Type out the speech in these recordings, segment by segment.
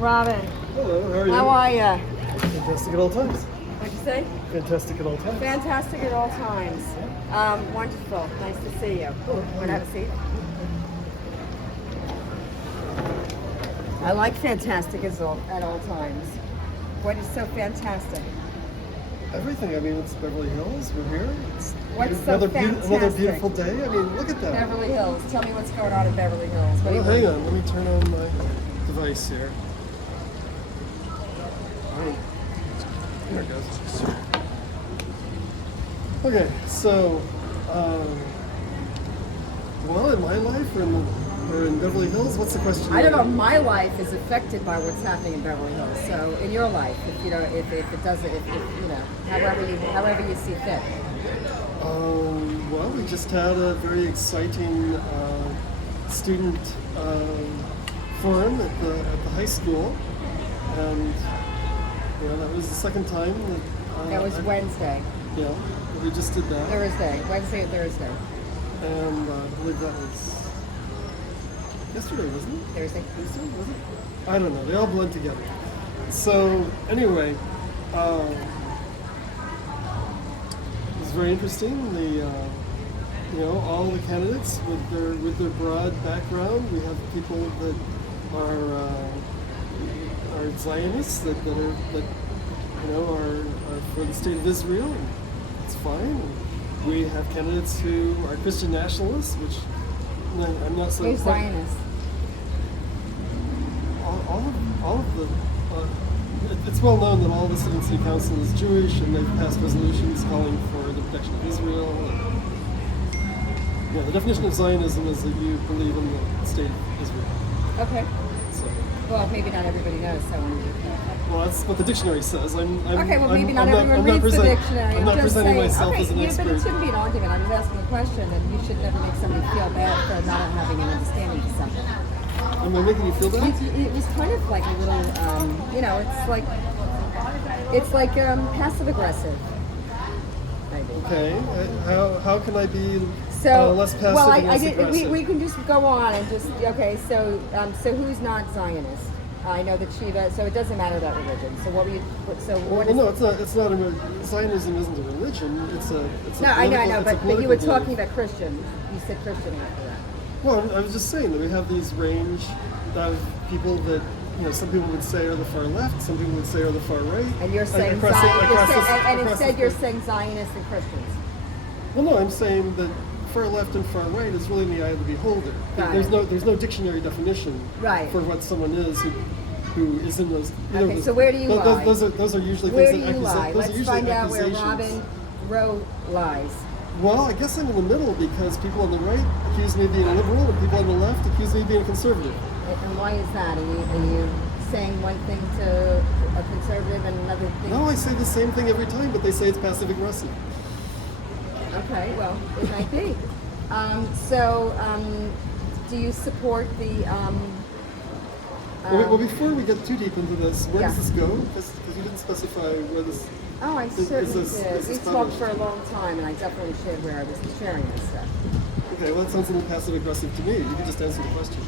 Robin, Hello, how are you? how are you? Fantastic at all times. What'd you say? Fantastic at all times. Fantastic at all times. Wonderful. Nice to see you. Want to have a seat? I like fantastic at all times. What is so fantastic? Everything. I mean, it's Beverly Hills. We're here. It's What's so another fantastic? beautiful day. I mean, look at that. Beverly Hills. Tell me what's going on in Beverly Hills. What do Well, you hang on. Let me turn on my device here. Oh, there it goes. Okay, so, well, in my life or in Beverly Hills, what's the question? I don't know. My life is affected by what's happening in Beverly Hills. So, in your life, if you know, if it doesn't, if you know, however you see fit. Well, we just had a very exciting student forum at the high school, and that was the second time That was Wednesday. Yeah, we just did that, Wednesday and Thursday. and I believe that was yesterday, wasn't it? Thursday. Yesterday, was it? I don't know. They all blend together. So anyway, it was very interesting. All the candidates with their broad background. We have people that are Zionists that are for the state of Israel. It's fine. We have candidates who are Christian nationalists, which I'm not so. Who's Zionist? All of the. It's well known that all the city council is Jewish, and they've passed resolutions calling for the protection of Israel. The definition of Zionism is that you believe in the state of Israel. Okay. So, Well, maybe not everybody knows, so I want to well, that's what the dictionary says. Okay, well, maybe not I'm everyone not reads the present- dictionary. I'm not just presenting saying, myself okay, as an but it expert. shouldn't be an argument. I'm just asking a question, and you should never make somebody feel bad for not having an understanding of something. Am I making you feel bad? It was kind of like a little, it's like passive aggressive. Maybe. Okay. How can I be So less passive well, and less we aggressive? can just go on and just okay. So who's not Zionist? I know that Shiva. So it doesn't matter about religion. So what were you? So what Well, is? no, it's not. Zionism isn't a religion. It's a. No, I know, it's a but you were political talking belief. about Christian. You said Christian after that. Well, I was just saying that we have these range of people that some people would say are the far left, some people would say are the far right. And you're saying across the- and across instead the- you're saying Zionists and Christians. Well, no, I'm saying that far left and far right is really in the eye of the beholder. Got There's it. no dictionary definition Right. for what someone is who is in those. Okay, so where do you lie? Those are usually Where do things that you lie? those are Let's usually find out where accusations. Robin Rowe lies. Well, I guess I'm in the middle because people on the right accuse me of being a liberal and people on the left accuse me of being a conservative. And why is that? Are you saying one thing to a conservative and another thing? No, I say the same thing every time, but they say it's passive aggressive. Okay, well, it might be. Do you support the? Well, before we get too deep into this, where does Yeah. this go? Because you didn't specify where this. Oh, I is certainly this- did. is We this talked published? for a long time, and I definitely shared where I was sharing this stuff. Okay, well, that sounds a little passive aggressive to me. You can just answer the question.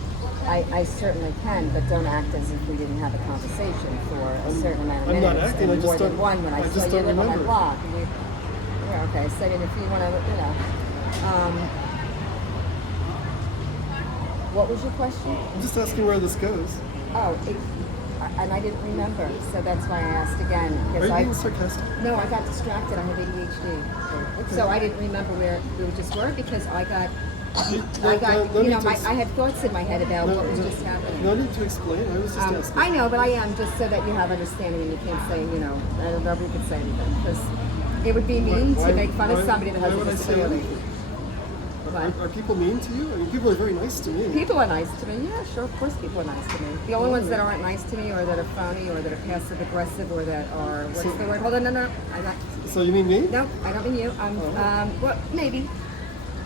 I certainly can, but don't act as if we didn't have a conversation for a certain amount of I'm not minutes. acting, and I just more than don't- one when I I saw just you don't live on my remember. block. And yeah, okay, so then if you want to, what was your question? I'm just asking where this goes. Oh, and I didn't remember, so that's why I asked again. Are Because you I being sarcastic? no, I got distracted. I have ADHD, so I didn't remember where we just were because I got I had thoughts in my head about what was just happening. No need to explain. I was just asking. I know, but I am just so that you have understanding and you can't say, nobody could say anything because it would be mean to make fun of somebody that has why a would I say disability. anything? Are people mean to you? I mean, people are very nice to me. People are nice to me. Yeah, sure. Of course, people are nice to me. The only ones that aren't nice to me, or that are phony, or that are passive aggressive, or that are what's the word? Hold on, no. So you mean me? No, I don't mean you. Well, maybe.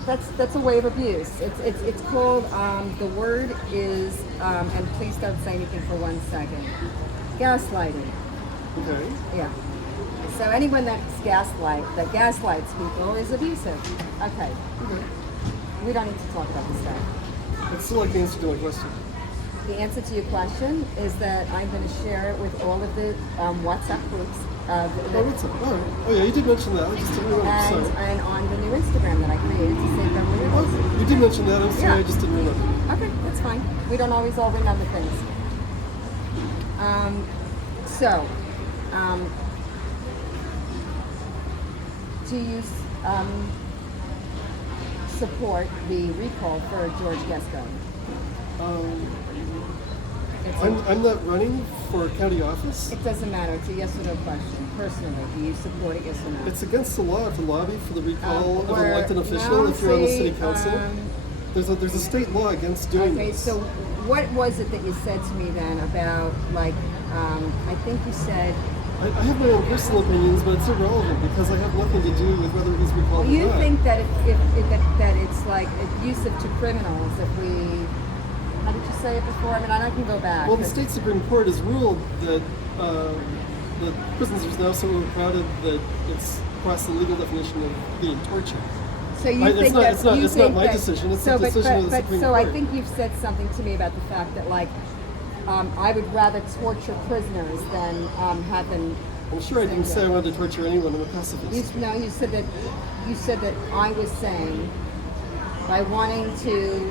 That's a way of abuse. It's called. The word is, and please don't say anything for 1 second. Gaslighting. Okay. Yeah. So anyone that gaslights people is abusive. Okay. Okay. We don't need to talk about this stuff. I'd still like the answer to my question. the answer to your question is that I'm going to share it with all of the WhatsApp groups. Oh, what's up? Oh, yeah, you did mention that. I just didn't remember. Sorry. And on the new Instagram that I created to save Beverly Hills. Oh, you did mention that. I'm sorry, Yeah. I just didn't remember. Okay, that's fine. We don't always all remember things. So, do you support the recall for George Gascon? It's a- I'm not running for county office. It doesn't matter. It's a yes or no question. Personally, do you support it? Yes or no? It's against the law to lobby for the recall of an Where- elected official no, if you're on the see, city council. There's a state law against doing Okay, this. so what was it that you said to me then about, like, I think you said, I have my own personal opinions, but it's irrelevant because I have nothing to do with whether he's recalled or you not. think that that it's like abusive to criminals if we, how did you say it before? I mean, I can go back. Well, the but- state Supreme Court has ruled that the prisons are now so overcrowded that it's crossed the legal definition of being torture. So you It's think not- that it's not- you it's not think my that- decision, it's so, the decision of the but, Supreme so I Court. think you've said something to me about the fact that, like, I would rather torture prisoners than have them. I'm sure I didn't say I wanted to torture anyone. I'm a pacifist. You said that I was saying by wanting to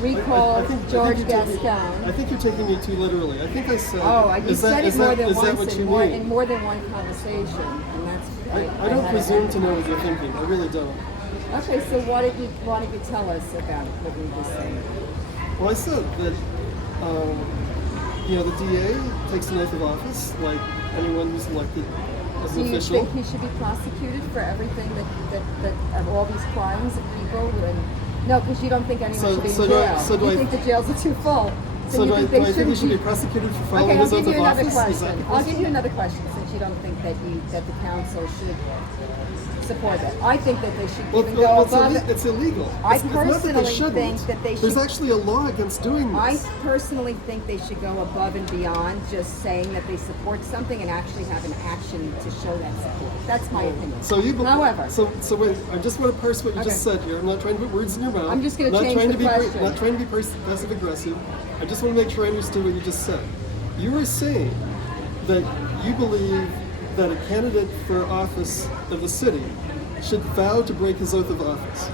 recall I think George you're taking- Gascon. I think you're taking me too literally. I think I said. Oh, you is that- said it is more that- than is that once what you in mean? more than one conversation, and that's. I don't had presume it. to know what you're thinking. I really don't. Okay, so why don't you tell us about what we just said? Well, I said that, the DA takes an oath of office, like anyone who's elected as Do an you official. think he should be prosecuted for everything that of all these crimes of people? No, because you don't think anyone So- should be in so do I- jail. so do you I- think the jails are too full. So you do I think they think he shouldn't should be prosecuted for following Okay, I'll his give oath you of another office? Is that question. the I'll question? give you another question since you don't think that the council should support that. I think that they should Well, even well, go it's, above. it's illegal. I It's not that they personally shouldn't. think that they There's should- actually a law against doing I this. personally think they should go above and beyond just saying that they support something and actually have an action to show that support. That's my opinion. So you believe, However, so wait. I just want to parse what you just Okay. said here. I'm not trying to put words in your mouth. I'm just gonna Not change trying the to be question. Not trying to be passive aggressive. I just want to make sure I understood what you just said. You were saying that you believe that a candidate for office of the city should vow to break his oath of office.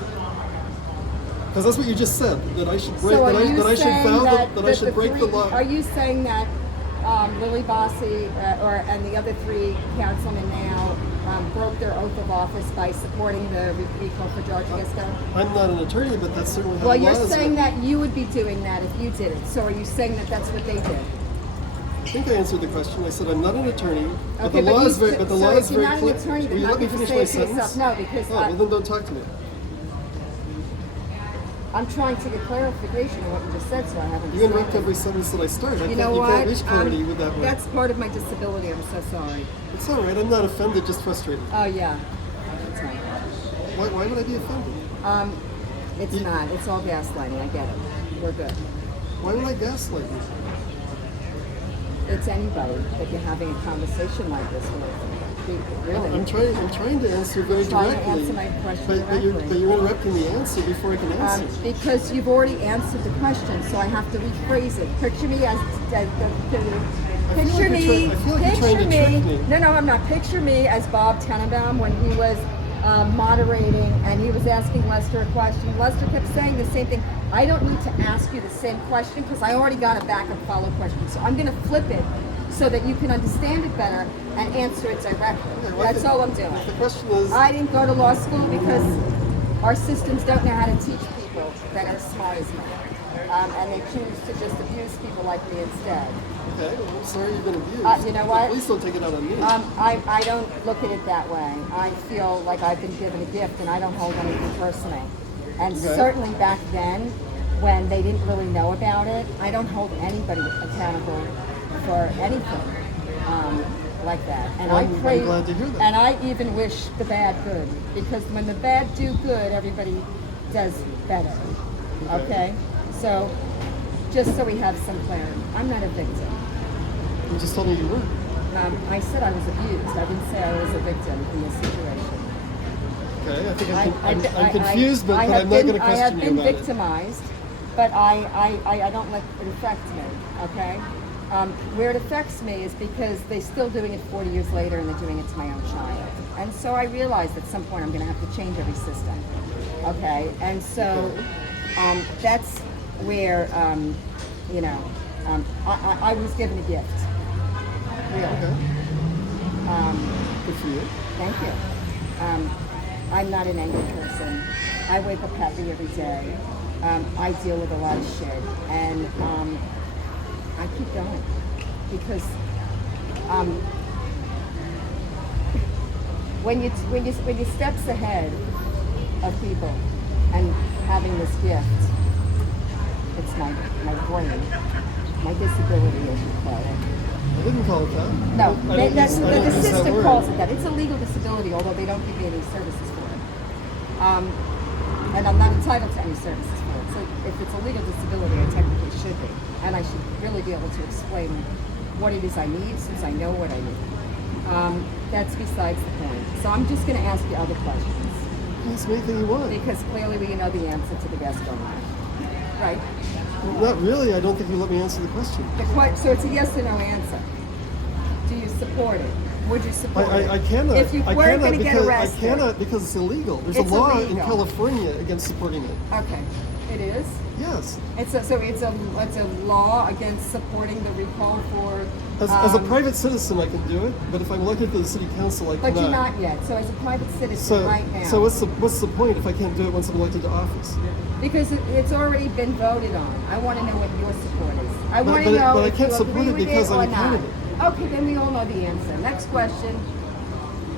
Because that's what you just said. That I should break. so are that you I should saying vow that, that I should break the law. Are you saying that Lily Bossy and the other three councilmen now broke their oath of office by supporting the recall for George Gascon? I'm not an attorney, but that's certainly how Well, the law you're is saying written. that you would be doing that if you did it. So are you saying that that's what they did? I think I answered the question. I said I'm not an attorney, but Okay, the law you is very, said- but the so law if is you're very not an clear. attorney, then Will you how let me could you finish say my it to yourself? sentence? No, because Oh, well, then don't talk to me. I'm trying to get clarification on what you just said, so I haven't. You interrupt every sentence that I start. You know you what? can't reach clarity with that word. That's part of my disability. I'm so sorry. It's all right. I'm not offended, just frustrated. Oh yeah, that's right. Why would I be offended? It's You- not. It's all gaslighting. I get it. We're good. Why would I gaslight you? It's anybody that you're having a conversation like this with. Really. I'm trying to answer very Trying to directly. answer my question but directly. you're interrupting the answer before I can answer. Because you've already answered the question, so I have to rephrase it. Picture me as picture me. I feel like you're trying to trick me. No, I'm not. Picture me as Bob Tenenbaum when he was moderating and he was asking Lester a question. Lester kept saying the same thing. I don't need to ask you the same question because I already got a back and follow question. So I'm going to flip it so that you can understand it better and answer it directly. Okay, well, That's all I'm doing. The question is, I didn't go to law school because our systems don't know how to teach people that are smart as me. And they choose to just abuse people like me instead. okay, well, I'm sorry you've been abused. You know what? Please don't take it out on me. I don't look at it that way. I feel like I've been given a gift and I don't hold anything personal. And Okay. certainly back then, when they didn't really know about it, I don't hold anybody accountable for anything like that. And Well, I I'm pray, glad to hear that. and I even wish the bad good, because when the bad do good, everybody does better. Okay? So, just so we have some clarity, I'm not a victim. You just told me you were. I said I was abused. I didn't say I was a victim in this situation. Okay, I think I'm confused, but I'm not going to I have question you been about it. victimized, but I don't let it affect me, okay? Where it affects me is because they're still doing it 40 years later and they're doing it to my own child. And so I realized at some point I'm going to have to change every system, okay? And so that's where, you know, I was given a gift, really. Okay. Good for you. Thank you. I'm not an angry person. I wake up happy every day. I deal with a lot of shit, and I keep going because when you steps ahead of people and having this gift, it's my brain, my disability, as you call it. I didn't call it that. No, I don't the use that system word. calls it that. It's a legal disability, although they don't give me any services for it. And I'm not entitled to any services for it. So if it's a legal disability, I technically should be. And I should really be able to explain what it is I need, since I know what I need. That's besides the point. So I'm just going to ask you other questions, Ask me anything you want. because clearly we know the answer to the guest online. Right? Not really. I don't think you let me answer the question. So it's a yes or no answer. Do you support it? Would you support it? I cannot. If you I weren't cannot going to get because arrested. I cannot because it's illegal. There's It's a law in illegal. California against supporting it. Okay, it is. Yes. It's a law against supporting the recall for. As a private citizen, I can do it, but if I'm elected to the city council, I But cannot. you're not yet. So as a private citizen So, right now. so what's the point if I can't do it once I'm elected to office? Because it's already been voted on. I want to know what your support is. I But- want but to it- know but I if can't you support agree it with because it I'm or a not. candidate. Okay, then we all know the answer. Next question.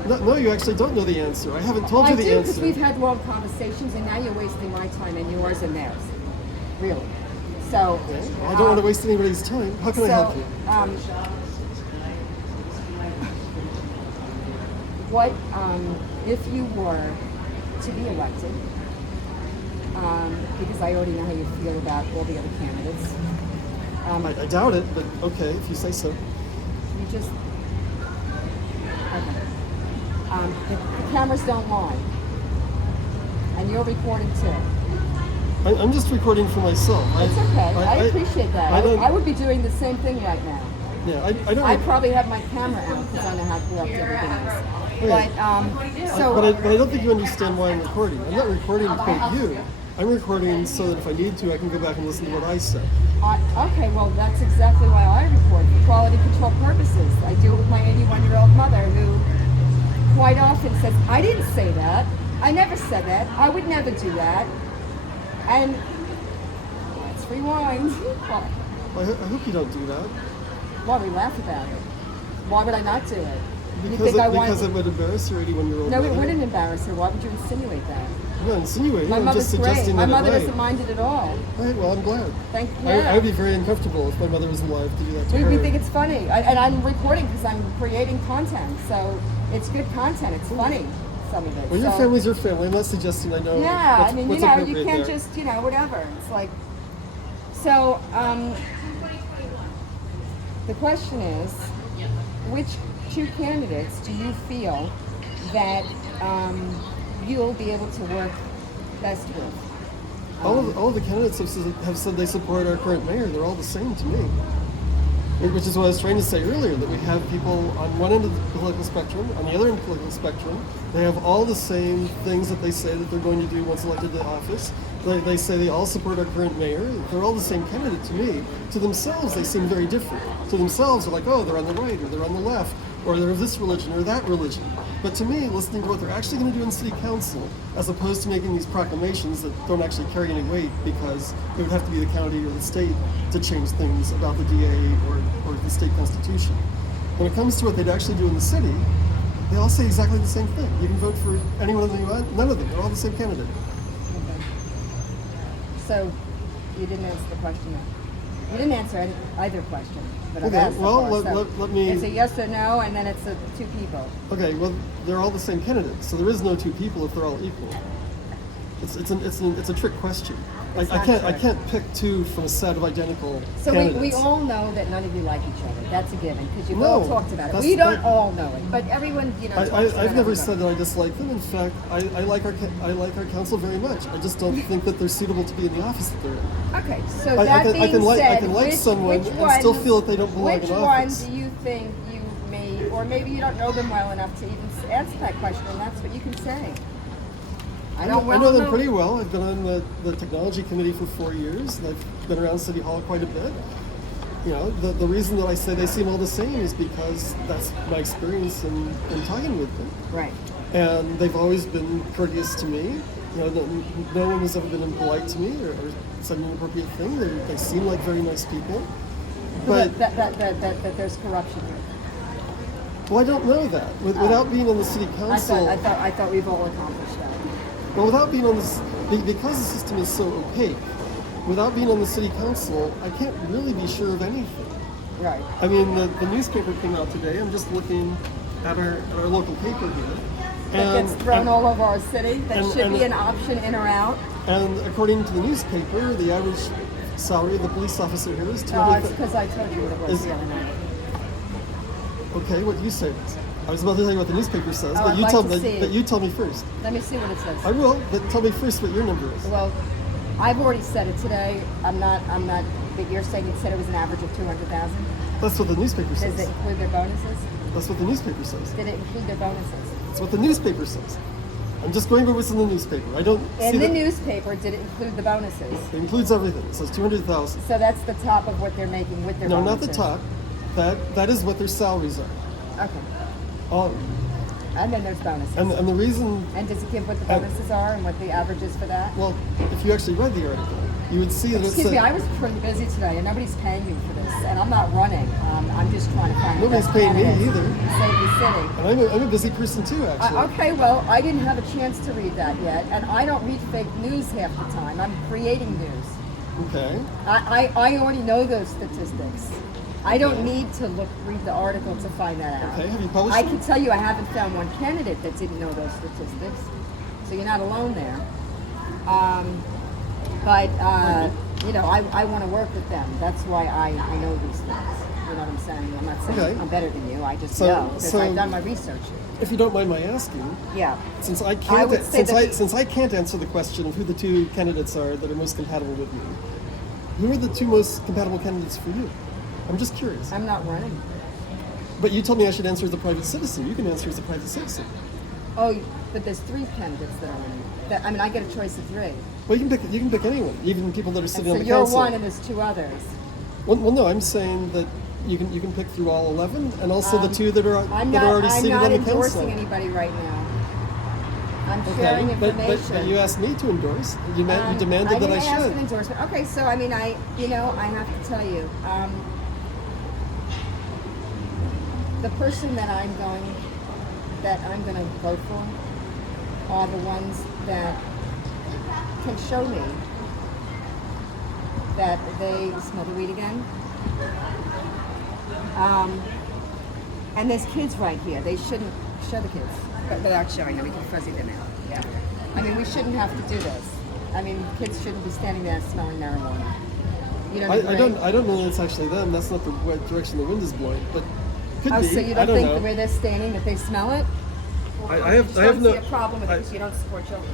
No, you actually don't know the answer. I haven't told I you the do, because answer. we've had long conversations, and now you're wasting my time and yours and theirs. Really. So. I don't want to waste anybody's time. How can I help you? What if you were to be elected? Because I already know how you feel about all the other candidates. I doubt it, but okay, if you say so. You just okay. The cameras don't lie, and you're recording too. I'm just recording for myself. It's okay. I appreciate that. I don't. I would be doing the same thing right now. Yeah, I don't. I probably have my camera out because I know how corrupt everything is. Right. But so but I don't think you understand why I'm recording. I'm not recording to quote you. I'm recording so that if I need to, I can go back and listen to what I said. Okay, well that's exactly why I record, for quality control purposes. I do it with my 81-year-old mother, who quite often says, "I didn't say that. I never said that. I would never do that." And let's rewind. I hope you don't do that. Why we laugh about it? Why would I not do it? You Because think I because want? it would embarrass your 81-year-old No, mother. it wouldn't embarrass her. Why would you insinuate that? I'm not insinuating. My I'm mother's just great. suggesting My that mother it might. doesn't mind it at all. All right, well, I'm glad. Thank you. I would be very uncomfortable if my mother was alive to do that to her. We think it's funny, and I'm recording because I'm creating content, so it's good content. It's funny, some of it. Well, your So- family's your family. I'm not suggesting I know Yeah, what's, I mean, what's you know, you appropriate can't there. just, whatever. It's like, so, the question is, which two candidates do you feel that you'll be able to work best with? All of the candidates have said they support our current mayor. They're all the same to me. Which is what I was trying to say earlier, that we have people on one end of the political spectrum, on the other end of the political spectrum. They have all the same things that they say that they're going to do once elected to office. They say they all support our current mayor. They're all the same candidate to me. To themselves, they seem very different. To themselves, they're like, oh, they're on the right, or they're on the left, or they're of this religion or that religion. But to me, listening to what they're actually going to do in city council, as opposed to making these proclamations that don't actually carry any weight because it would have to be the county or the state to change things about the DA or the state constitution. When it comes to what they'd actually do in the city, they all say exactly the same thing. You can vote for anyone of them you want. None of them. They're all the same candidate. Okay. So, you didn't answer the question then. You didn't answer either question, but I've Okay, asked so well, far. So let me- It's a yes or no, and then it's a two people. Okay, well, they're all the same candidate, so there is no two people if they're all equal. It's a trick question. It's I not can't. I true. can't pick two from a set of identical So candidates. we all know that none of you like each other. That's a given because you've No, all talked about it. that's- We don't that- all know it, but everyone, talks about I've never everybody. said that I dislike them. In fact, I like our council very much. I just don't think that they're suitable to be in the office that they're in. Okay, so I that can- being I can like- I said, can like which, someone which and still ones- feel that they don't belong which in one office. do you think you may, or maybe you don't know them well enough to even answer that question, and that's what you can say. I don't I know them pretty well. I've been on the technology committee for 4 years, and I've been around City Hall quite a bit. The reason that I say they seem all the same is because that's my experience in talking with them. Right. And they've always been courteous to me. No one has ever been impolite to me or said an inappropriate thing. They seem like very nice people. But That there's corruption here. well, I don't know that. Without being on the city council, I thought we've all accomplished that. well, without being on this, because the system is so opaque. Without being on the city council, I can't really be sure of anything. Right. I mean, the newspaper came out today. I'm just looking at our local paper here. That gets thrown all over our city. That and- should and- be an option in or out. And according to the newspaper, the average salary of the police officer here is It's 200. because I told you what it was Is- the other night. Okay, what do you say? I was about to tell you what the newspaper says, Oh, but I'd you like tell to me. see But it. you tell me first. Let me see what it says. I will, but tell me first what your number is. Well, I've already said it today. I'm not. But you're saying you said it was an average of 200,000. That's what the newspaper Does says. it include their bonuses? That's what the newspaper says. Did it include their bonuses? That's what the newspaper says. I'm just going by what's in the newspaper. I don't see In the that- newspaper, did it include the bonuses? It includes everything. It says 200,000. So that's the top of what they're making with their No, not bonuses. the top. That is what their salaries are. Okay. All, And then there's bonuses. and the reason, And does it give what the bonuses are and what the average is for that? well, if you actually read the article, you would see that it Excuse said me, I was pretty busy today, and nobody's paying me for this, and I'm not running. I'm just trying to find the Nobody's best paying me candidates either. to save the city. and I'm a busy person too, actually. Okay, well, I didn't have a chance to read that yet, and I don't read fake news half the time. I'm creating news. Okay. I already know those statistics. I don't need to read the article to find that out. Okay, have you published I them? can tell you I haven't found one candidate that didn't know those statistics, so you're not alone there. But I want to work with them. That's why I know these things. You know what I'm saying? I'm not saying Okay. I'm better than you. I just So- know because so- I've done my research. If you don't mind my asking, Yeah. since I I can't, would say that since I can't answer the question of who the two candidates are that are most compatible with you, who are the two most compatible candidates for you? I'm just curious. I'm not running. But you told me I should answer as a private citizen. You can answer as a private citizen. Oh, but there's 3 candidates that are running. I get a choice of 3. Well, you can pick anyone, even people that are And sitting so on the you're council. one, and there's 2 others. Well, no, I'm saying that you can pick through all 11, and also the 2 that are I'm that not. are already I'm seated not on the endorsing council. anybody right now. I'm Okay, sharing but information. you asked me to endorse. You demanded I that I didn't ask should. an endorsement. Okay, so I mean, I have to tell you, the person that I'm going to vote for are the ones that can show me that they smell the weed again. And there's kids right here. They shouldn't show the kids, but without showing them, we can fuzzy them out. Yeah. I mean, we shouldn't have to do this. I mean, kids shouldn't be standing there smelling marijuana. You don't agree? I don't know that it's actually them. That's not the direction the wind is blowing, but could Oh, be. so you I don't don't think know. the way they're standing that they smell it? I have don't no. see a problem with I- it because you don't support children.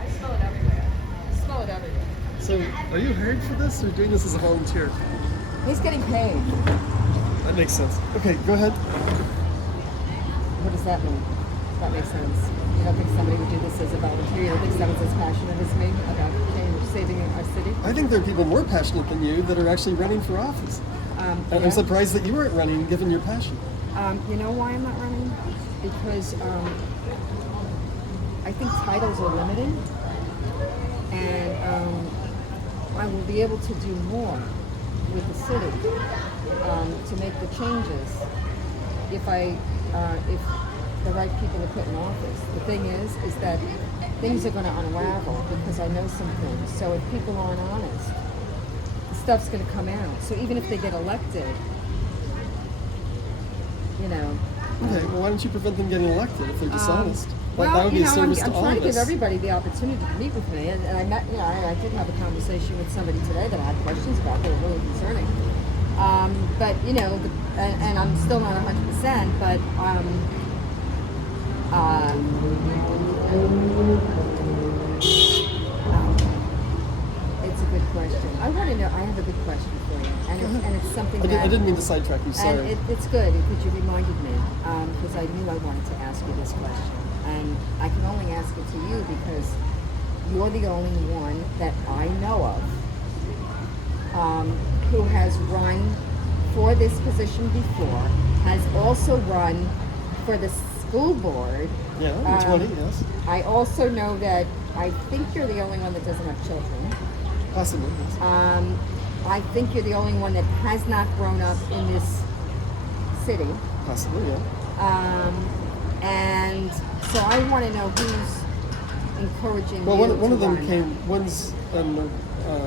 I smell it everywhere. I smell it everywhere. So, are you hired for this or doing this as a volunteer? He's getting paid. That makes sense. Okay, go ahead. What does that mean? That makes sense. You don't think somebody would do this as a volunteer? You don't think someone's as passionate as me about saving our city? I think there are people more passionate than you that are actually running for office. And Yeah. I'm surprised that you weren't running, given your passion. You know why I'm not running? Because I think titles are limited, and I will be able to do more with the city to make the changes if the right people are put in office. The thing is that things are going to unravel because I know some things. So if people aren't honest, the stuff's going to come out. So even if they get elected, you know. Okay, well, why don't you prevent them getting elected if they're dishonest? That Well, would you be a know, service I'm to all trying of to give us. everybody the opportunity to meet with me, and I met, you know, I did have a conversation with somebody today that I had questions about that were really concerning. But you know, and I'm still not 100%, but uh, it's a good question. I want to know. I have a good question for you, and it's something I that didn't mean to sidetrack you. Sorry. and it's good because you reminded me, because I knew I wanted to ask you this question. And I can only ask it to you because you're the only one that I know of who has run for this position before, has also run for the school board. Yeah, I'm 20, yes. I also know that I think you're the only one that doesn't have children. Possibly, yes. I think you're the only one that has not grown up in this city. Possibly, yeah. And so I want to know who's encouraging Well, you one to of them run. one's an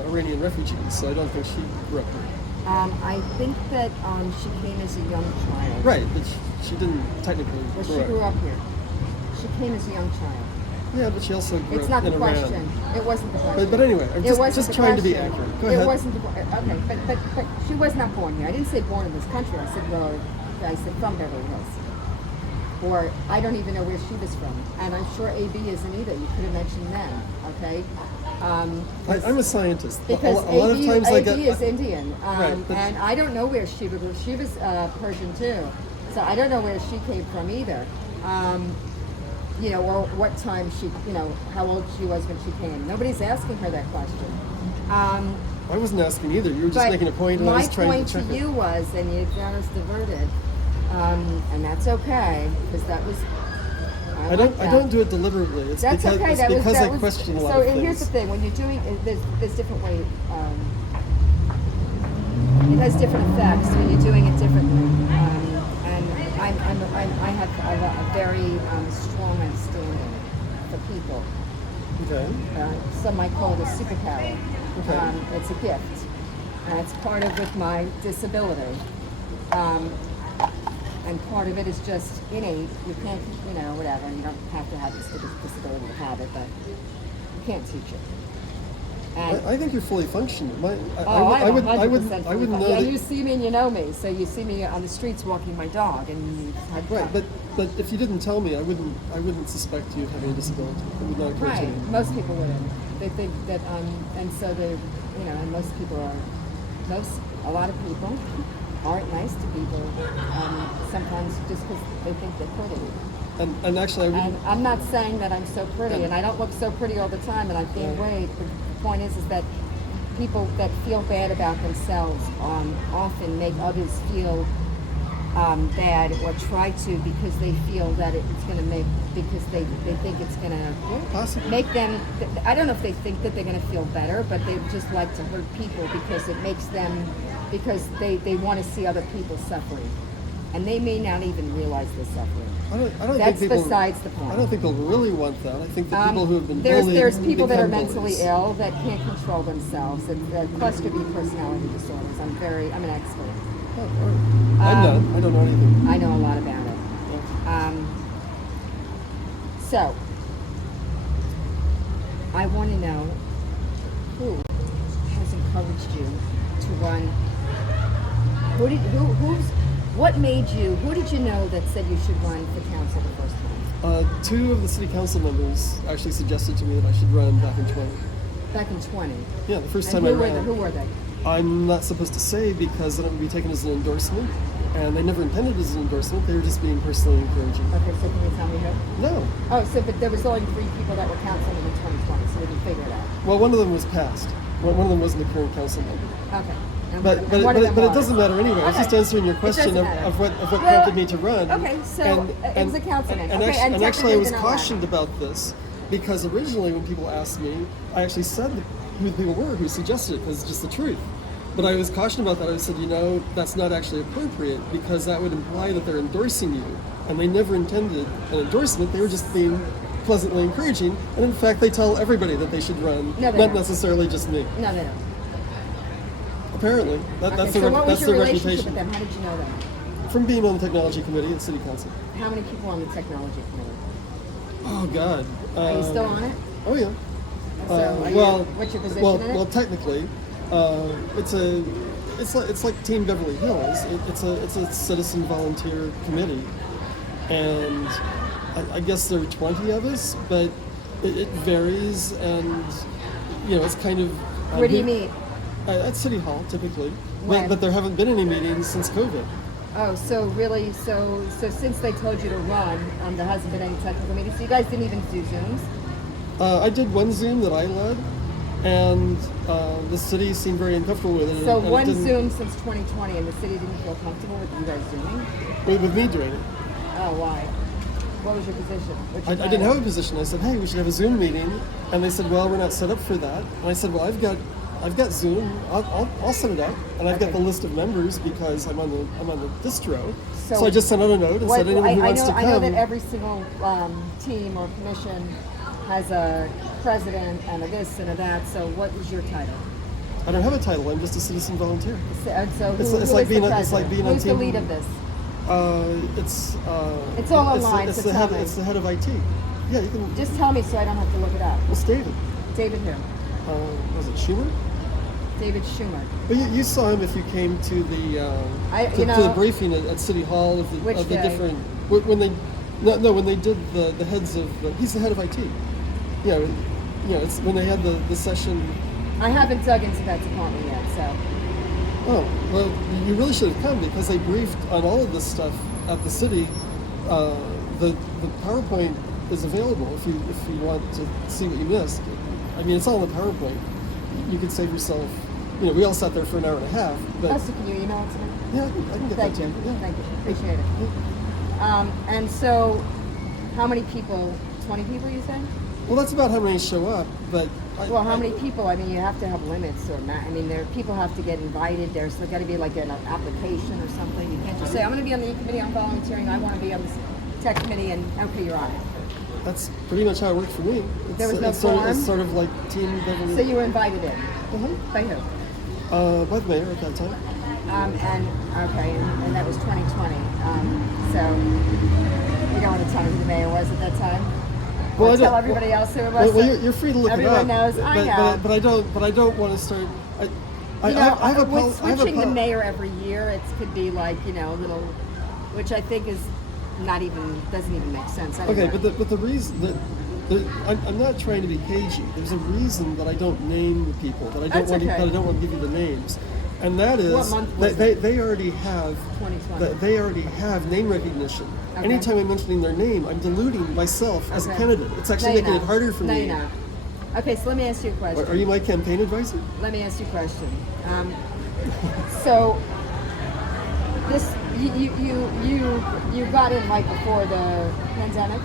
Iranian refugee, so I don't think she grew up here. I think that she came as a young child. Right, but she didn't technically Well, grow she up. grew up here. She came as a young child. Yeah, but she also grew It's up not in the Iran. question. It wasn't the question. But anyway, I'm It wasn't just the trying to be question. accurate. Go It ahead. wasn't the okay, but she was not born here. I didn't say born in this country. I said I said from Beverly Hills. Or I don't even know where she was from, and I'm sure AB isn't either. You could have mentioned them, okay? I'm a scientist. Because a lot of times I get. AB is Indian, Right, but- and I don't know where Shiva was. She was Persian too, so I don't know where she came from either. You know, or what time she, you know, how old she was when she came. Nobody's asking her that question. I wasn't asking either. You were just But making a point, and I was trying my point to check to it. you was, and you got us diverted, and that's okay because that was. I don't do it deliberately. It's That's because, okay. it's That because was, I question a lot so of things. here's the thing: when you're doing, there's different ways. It has different effects when you're doing it differently. And I have a very strong understanding for people. Okay. Some might call it a superpower. Okay. It's a gift, and it's part of with my disability. And part of it is just innate. You can't, you know, whatever. You don't have to have this disability to have it, but you can't teach it. And I think you're fully functional. I wouldn't know Yeah, that. you see me and you know me, so you see me on the streets walking my dog, and you had Right, but if you didn't tell me, I wouldn't suspect you of having a disability. It would not occur to right. me. Most people wouldn't. They think that, and so they, you know, and most people are, a lot of people aren't nice to people. Sometimes just because they think they're pretty. And actually, I And wouldn't. I'm not saying that I'm so pretty, and I don't look so pretty all the time, and I've gained weight. But the point is that people that feel bad about themselves often make others feel bad or try to because they feel that it's going to make, because they think it's going to Possibly. make them, I don't know if they think that they're going to feel better, but they just like to hurt people because it makes them, because they want to see other people suffering. And they may not even realize they're suffering. I don't That's think people, besides the point. I don't think they'll really want that. I think the people who have been there's bullied people that are become mentally bullies. ill that can't control themselves, and cluster B personality disorders. I'm an expert. Oh, all right. I'm not. I don't know anything. I know a lot about it. So I want to know who has encouraged you to run. What made you? Who did you know that said you should run for council the first time? 2 of the city council members actually suggested to me that I should run back in 20. Back in 20. Yeah, the first And time I who ran. who were they? I'm not supposed to say because then it would be taken as an endorsement, and they never intended it as an endorsement. They were just being personally encouraging. Okay, so can you tell me who? No. Oh, so but there was only 3 people that were councilmen in 2020, so we can figure it out. Well, one of them was passed. One of them wasn't a current council member. Okay. And But and but, one of them but it was. doesn't matter anyway. I was Okay. just answering your It question doesn't of, matter. of what Well, prompted me to run. okay, so it was a councilman. And, Okay, and actually, I was technically they're not cautioned about this because originally when people asked me, I actually said who the people were who suggested it because it's just the truth. But I was cautioned about that. I said, that's not actually appropriate because that would imply that they're endorsing you, and they never intended an endorsement. They were just being pleasantly encouraging, and in fact, they tell everybody that they should run, No, they not don't. necessarily just me. No. Apparently, Okay, that's so the what was that's your the relationship reputation. with them? How did you know them? From being on the technology committee at city council. How many people on the technology committee? Oh God. Are you still on it? Oh yeah. So, are you, well, what's your position well, in it? well, technically, it's like Team Beverly Hills. It's a citizen volunteer committee, and I guess there are 20 of us, but it varies, and it's kind of. Where do you meet? At City Hall typically, When? but there haven't been any meetings since COVID. Oh, so really, so since they told you to run, there hasn't been any technical meetings. So you guys didn't even do Zooms. I did one Zoom that I led, and the city seemed very uncomfortable with it. So and it one didn't- Zoom since 2020, and the city didn't feel comfortable with you guys zooming. with me doing it. Oh, why? What was your position? What's your I didn't title? have a position. I said, hey, we should have a Zoom meeting, and they said, well, we're not set up for that. And I said, well, I've got Zoom. I'll set it up, and I've got the list of members because I'm on the distro. So I just sent out a note and said anyone who wants to come. I know that every single team or commission has a president and a this and a that. So what is your title? I don't have a title. I'm just a citizen volunteer. So It's who like is being the a- it's like president? being on Who's the team- lead of this? It's all online, It's so the tell head. me. It's the head of IT. Yeah, you can. Just tell me so I don't have to look it up. It's David. David who? Was it Schumer? David Schumer. But you saw him if you came to the to the briefing at City Hall of the Which day? different when they when they did the heads of he's the head of IT. It's when they had the session. I haven't dug into that department yet, so. Oh well, you really should have come because they briefed on all of this stuff at the city. The PowerPoint is available if you want to see what you missed. I mean, it's all in the PowerPoint. You could save yourself. We all sat there for an hour and a half. But Lester, can you email it to me? yeah, I can get Thank that to you. you. Yeah. Thank you. Appreciate it. And so, how many people? 20 people, you said? Well, that's about how many show up, but. Well, how many people? I mean, you have to have limits, or I mean, people have to get invited. There's got to be like an application or something. You can't just say, "I'm going to be on the committee on volunteering. I want to be on this tech committee," and okay, you're on it. That's pretty much how it worked for me. There was no it's sort of, form? it's sort of like Team Beverly. So you were invited in Mhm. by who? By the mayor at that time. And that was 2020. So you don't want to tell me who the mayor was at that time. Well, Or I don't- tell everybody else who it was. Well, you're free to look Everyone it up. knows. I know. But I don't want to start. I You know, have a with I have a switching the pol- mayor every year, it could be like a little, which I think is doesn't even make sense. Anyway. Okay, but the reason that. I'm not trying to be cagey. There's a reason that I don't name the people, that I don't That's want okay. that I don't want to give you the names, and that is What month was they already have 2020. they already have name recognition. Okay. Anytime I'm mentioning their name, I'm diluting myself as a Okay. candidate. It's actually No, you're making it not. harder for No, me. you're not. Okay, so let me ask you a question. Are you my campaign advisor? Let me ask you a question. So this you got in right before the pandemic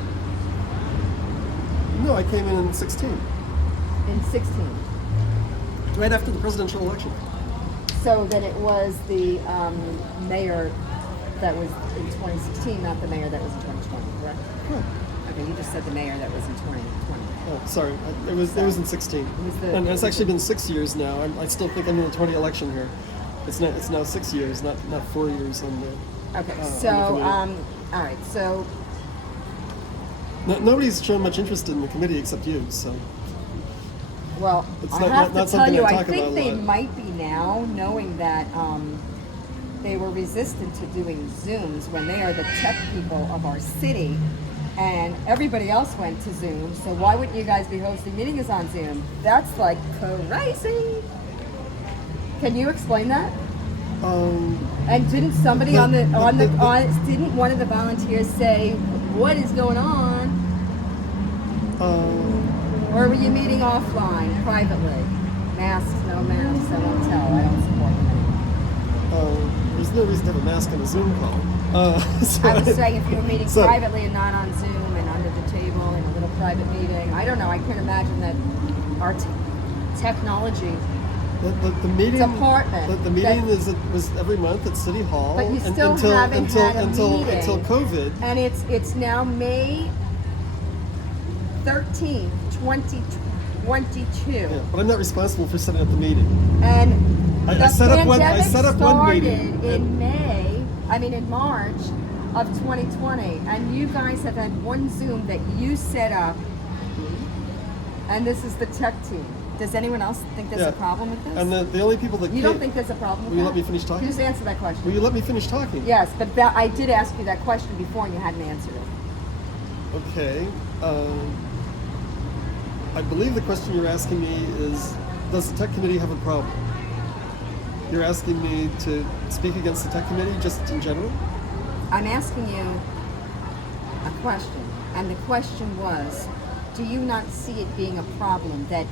No, I came in 16, in 16. right after the presidential election. So then it was the mayor that was in 2016, not the mayor that was in 2020, correct? Huh. Okay, you just said the mayor that was in 2020. Oh, sorry. It was in 16, the- and it's actually been 6 years now. I still think I'm in the 20 election here. It's now 6 years, not 4 years on the. Okay, on the so committee. all right, so Nobody's shown much interest in the committee except you. So well, It's I not- have not to tell something you, I I talk think about a they lot. might be now, knowing that they were resistant to doing Zooms when they are the tech people of our city, and everybody else went to Zoom. So why wouldn't you guys be hosting meetings on Zoom? That's like crazy. Can you explain that? And didn't somebody didn't one of the volunteers say, "What is going on?" Or were you meeting offline, privately? Masks, no masks, I won't tell. I don't support them. There's no reason to have a mask on a Zoom call. So I was saying if you were meeting so- privately and not on Zoom and under the table in a little private meeting. I don't know. I couldn't imagine that our technology. The meeting Department The meeting that- was every month at City Hall. But you and- still until haven't until had a until meeting. until COVID. And it's now May 13th, 2022. Yeah, but I'm not responsible for setting up the meeting. And I the set up one- I pandemic set up one started meeting, in and- in March, of 2020, and you guys have had one Zoom that you set up, and this is the tech team. Does anyone else think there's a problem with this? And the only people that You don't think there's a problem with Will you that? let me finish talking? Just answer that question. Will you let me finish talking? Yes, but that, I did ask you that question before and you hadn't answered it. Okay. I believe the question you're asking me is, does the tech committee have a problem? You're asking me to speak against the tech committee just in general? I'm asking you a question, and the question was, do you not see it being a problem that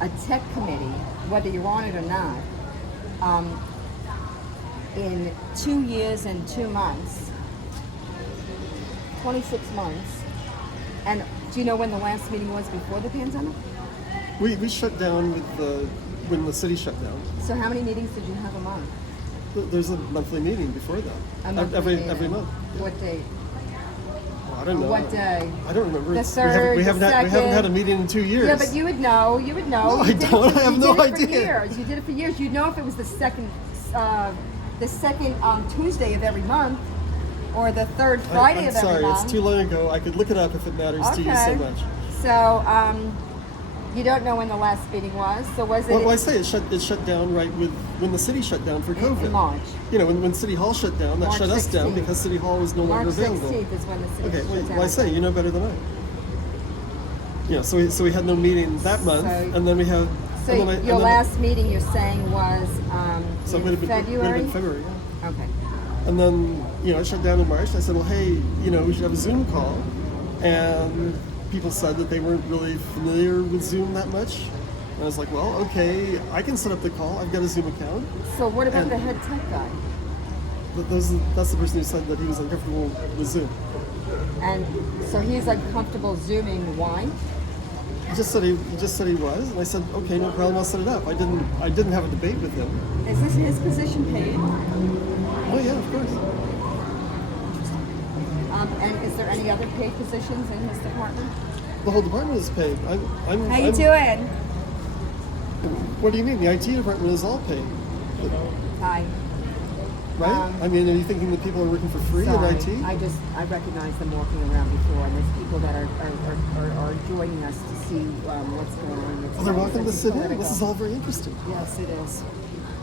a tech committee, whether you're on it or not, in 2 years and 2 months, 26 months, and do you know when the last meeting was before the pandemic? We shut down when the city shut down. So how many meetings did you have a month? There's a monthly meeting before that. A monthly every meeting. month. What date? Well, I don't know. What day? I don't remember. The It's- third, we haven't the had a second. meeting in 2 years. Yeah, but you would know. You would know. No, You I did it don't. for- I have you no did it for idea. years. You did it for years. You'd know if it was the second Tuesday of every month, or the third Friday I'm of every sorry, month. it's too long ago. I could look it up if it matters to you so much. So you don't know when the last meeting was. So was it Well, I say it shut down right when the city shut down for COVID. in March? You know, when City Hall shut down, that March shut us down 16th. because City Hall was no March longer available. 16th is when the city Okay, shut down. well, I say you know better than I. Yeah, so we had no meeting that month, So- and then we have. So and then I- and your then- last meeting, you're saying, was So it in would have been February? February. Yeah. Okay. And then, it shut down in March. I said, well, hey, we should have a Zoom call. And people said that they weren't really familiar with Zoom that much. And I was like, well, okay, I can set up the call. I've got a Zoom account. So what about And- the head tech guy? That's the person who said that he was uncomfortable with Zoom. And so he's uncomfortable Zooming. Why? He just said he was, and I said, okay, no problem. I'll set it up. I didn't have a debate with him. Is this his position paid? Oh yeah, of course. And is there any other paid positions in his department? The whole department is paid. How you doing? What do you mean? The IT department is all paid, Hi. right? I mean, are you thinking that people are working for free Sorry. in IT? I recognized them walking around before, and there's people that are joining us to see what's going on. It's Well, they're it's welcome to like sit in. political. This is all very interesting. Yes, it is.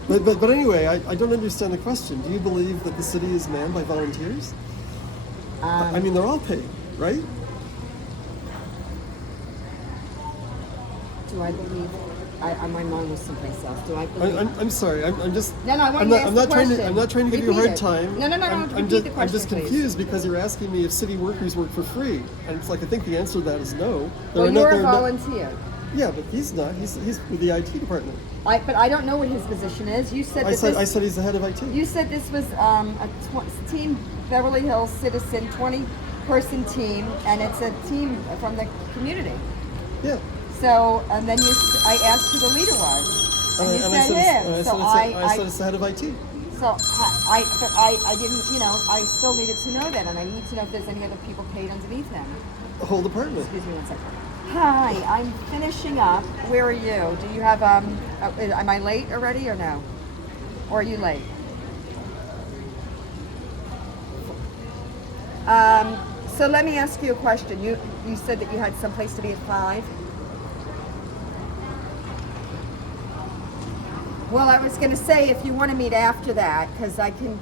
But anyway, I don't understand the question. Do you believe that the city is manned by volunteers? I mean, they're all paid, right? Do I believe? My mind was someplace else. Do I believe? I'm sorry. I'm just. No, I want I'm you not, to I'm ask not the trying to. question. I'm not trying to give you a Repeat hard it. time. No, I'm repeat the I'm question, just please. confused because you're asking me if city workers work for free, and it's like I think the answer to that is no. There Well, are no- you're there a are no- volunteer. Yeah, but he's not. He's with the IT department. But I don't know what his position is. You said I that said this, I said he's the head of IT. You said this was Team Beverly Hills Citizen 20-person team, and it's a team from the community. Yeah. So, and then I asked who the leader was, and you And I said him. I So said it's the head of IT. but I didn't, I still needed to know that, and I need to know if there's any other people paid underneath him. The whole department. Excuse me one second. Hi, I'm finishing up. Where are you? Do you have, am I late already or no? Or are you late? So let me ask you a question. You said that you had someplace to be at 5? Well, I was going to say if you want to meet after that, because I can,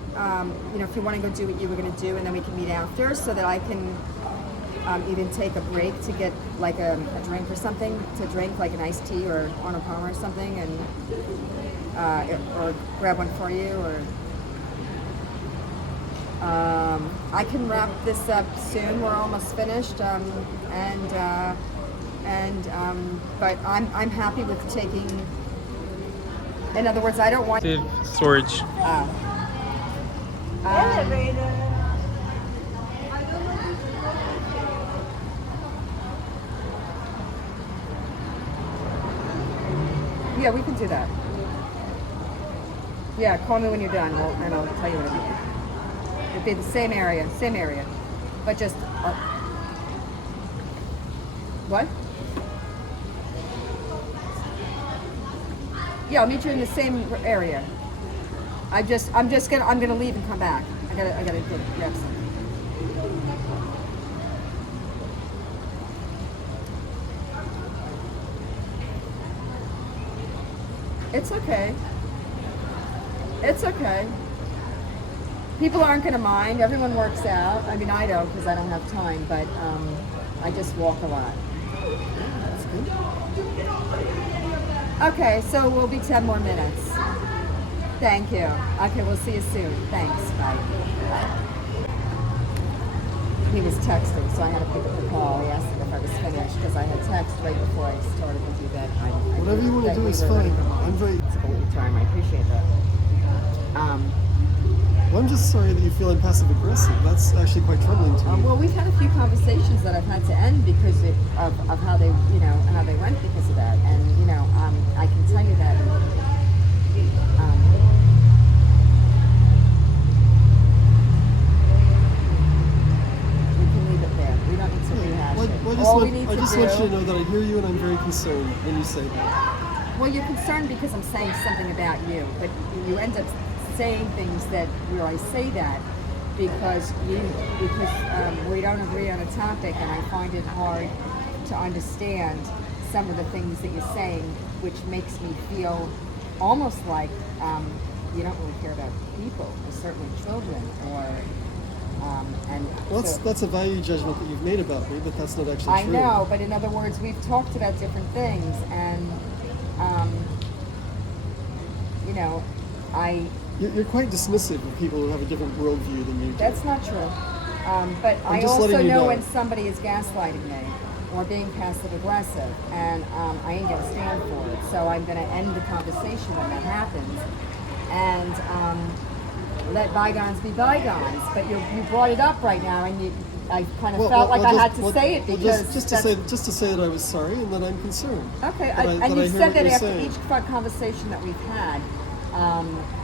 if you want to go do what you were going to do, and then we can meet after, so that I can even take a break to get like a drink or something to drink, like an iced tea or Arnold Palmer or something, and or grab one for you, or I can wrap this up soon. We're almost finished, but I'm happy with taking. In other words, I don't want storage. Yeah, we can do that. Yeah, call me when you're done, and I'll tell you what it'll be. It'd be the same area, but just what? Yeah, I'll meet you in the same area. I'm gonna leave and come back. I gotta go grab some. It's okay. It's okay. People aren't going to mind. Everyone works out. I mean, I don't because I don't have time, but I just walk a lot. That's good. Okay, so we'll be 10 more minutes. Thank you. Okay, we'll see you soon. Thanks. Bye. He was texting, so I had to pick up the call. He asked me if I was finished because I had text right before I started with you that Whatever you want to do is fine. I'm very. Took a little time. I appreciate that. Well, I'm just sorry that you feel passive aggressive. That's actually quite troubling to me. Well, we've had a few conversations that I've had to end because of how they, how they went because of that. And, I can tell you that, we can leave it there. We don't need to rehash it. All we need I to just do, want you to know that I hear you and I'm very concerned when you say that. well, you're concerned because I'm saying something about you, but you end up saying things that where I say that because we don't agree on a topic, and I find it hard to understand some of the things that you're saying, which makes me feel almost like you don't really care about people, or certainly children, or and Well, so- that's a value judgment that you've made about me, but that's not actually I true. know, but in other words, we've talked about different things, and You're quite dismissive of people who have a different worldview than you do. That's not true. But I just also letting you know know. when somebody is gaslighting me or being passive aggressive, and I ain't gonna stand for it. So I'm gonna end the conversation when that happens, and let bygones be bygones. But you brought it up right now, and I kind of felt like I had to say it because just to say that I was sorry and that I'm concerned. okay. That I And you hear said what that you're after saying. each conversation that we've had.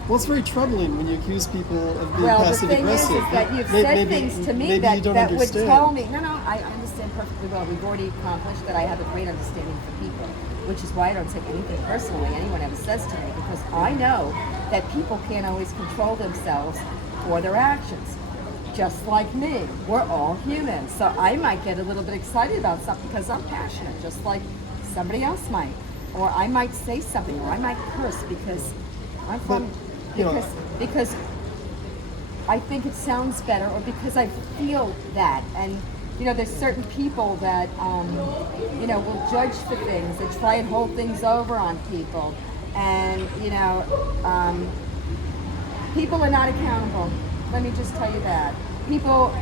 Well, it's very troubling when you accuse people of being Well, the passive thing is aggressive. that you've May- said maybe- things to me maybe that, you don't that would understand. tell me, no, I understand perfectly well. We've already accomplished that I have a great understanding for people, which is why I don't take anything personally anyone ever says to me, because I know that people can't always control themselves or their actions. Just like me, we're all human. So I might get a little bit excited about something because I'm passionate, just like somebody else might. Or I might say something, or I might curse because I'm from, you know- because I think it sounds better, or because I feel that. And there's certain people that will judge for things and try and hold things over on people, and people are not accountable. Let me just tell you that people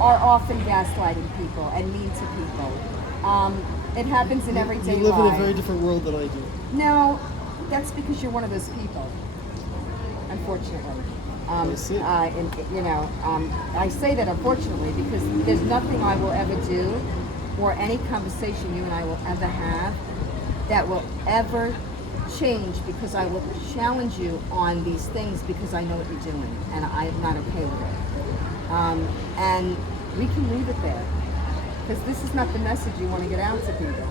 are often gaslighting people and mean to people. It happens in everyday You live life. in a very different world than I do. No, that's because you're one of those people. Unfortunately, I see. I say that unfortunately because there's nothing I will ever do, or any conversation you and I will ever have, that will ever change, because I will challenge you on these things because I know what you're doing, and I'm not okay with it. And we can leave it there, because this is not the message you want to get out to people.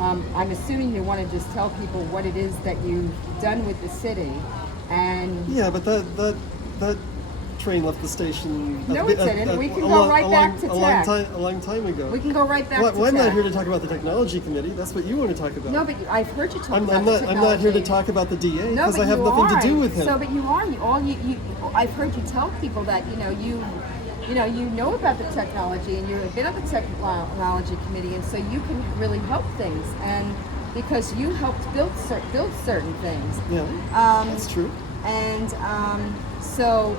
I'm assuming you want to just tell people what it is that you've done with the city, and Yeah, but that train left the station. No, it didn't. We can go right back to tech. A long time ago. we can go right back Well, to I'm not tech. here to talk about the technology committee. That's what you want to talk about. No, but I've heard you talk I'm about not. the I'm not here to technology. talk about the DA No, because but I have you nothing are. to do with him. So, but you are. I've heard you tell people that you know about the technology, and you've been on the technology committee, and so you can really help things, and because you helped build certain things. Yeah, that's true. And so,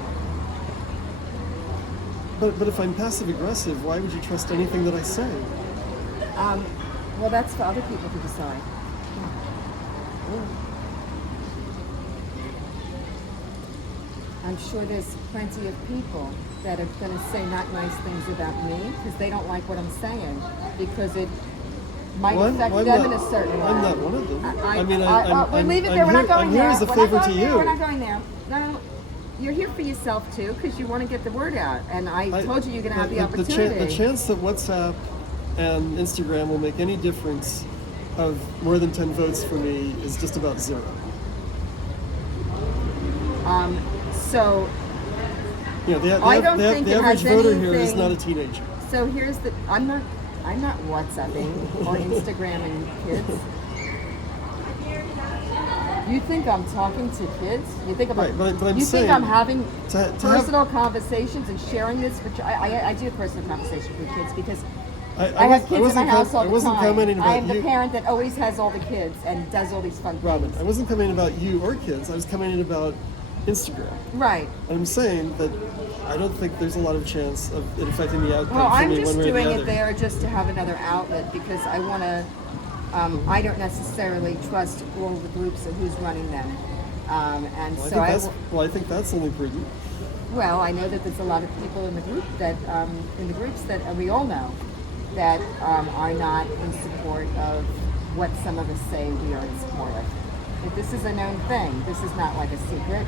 But if I'm passive aggressive, why would you trust anything that I say? well, that's for other people to decide. I'm sure there's plenty of people that are going to say not nice things about me because they don't like what I'm saying, because it might Well, affect I'm them not- in a certain way. I'm not one of them. We'll leave it I'm there. We're not here- going I'm there. here as a We're favor not to going there. you. We're not going there. No, you're here for yourself too, because you want to get the word out. And I told you you're going to have the opportunity. The chance that WhatsApp and Instagram will make any difference of more than 10 votes for me is just about zero. So You know, I don't think the it average has voter here is anything- not a teenager. So here's the, I'm not WhatsApping or Instagramming kids. You think I'm talking to kids? You think I'm, Right, but I'm you saying think I'm having to have- personal conversations and sharing this? I do personal conversations with kids because I have was- kids in my wasn't house all I the wasn't time. commenting I about am the you, parent that always has all the kids and does all these fun Robin. things. I wasn't commenting about you or kids. I was commenting about Instagram. Right. I'm saying that I don't think there's a lot of chance of it affecting the outcome Well, for I'm me just one way or doing the it other. there just to have another outlet because I want to. I don't necessarily trust all the groups and who's running them, and Well, so I think that's only prudent. well, I know that there's a lot of people in the group that in the groups that we all know that are not in support of what some of us say we are in support of. But this is a known thing. This is not like a secret.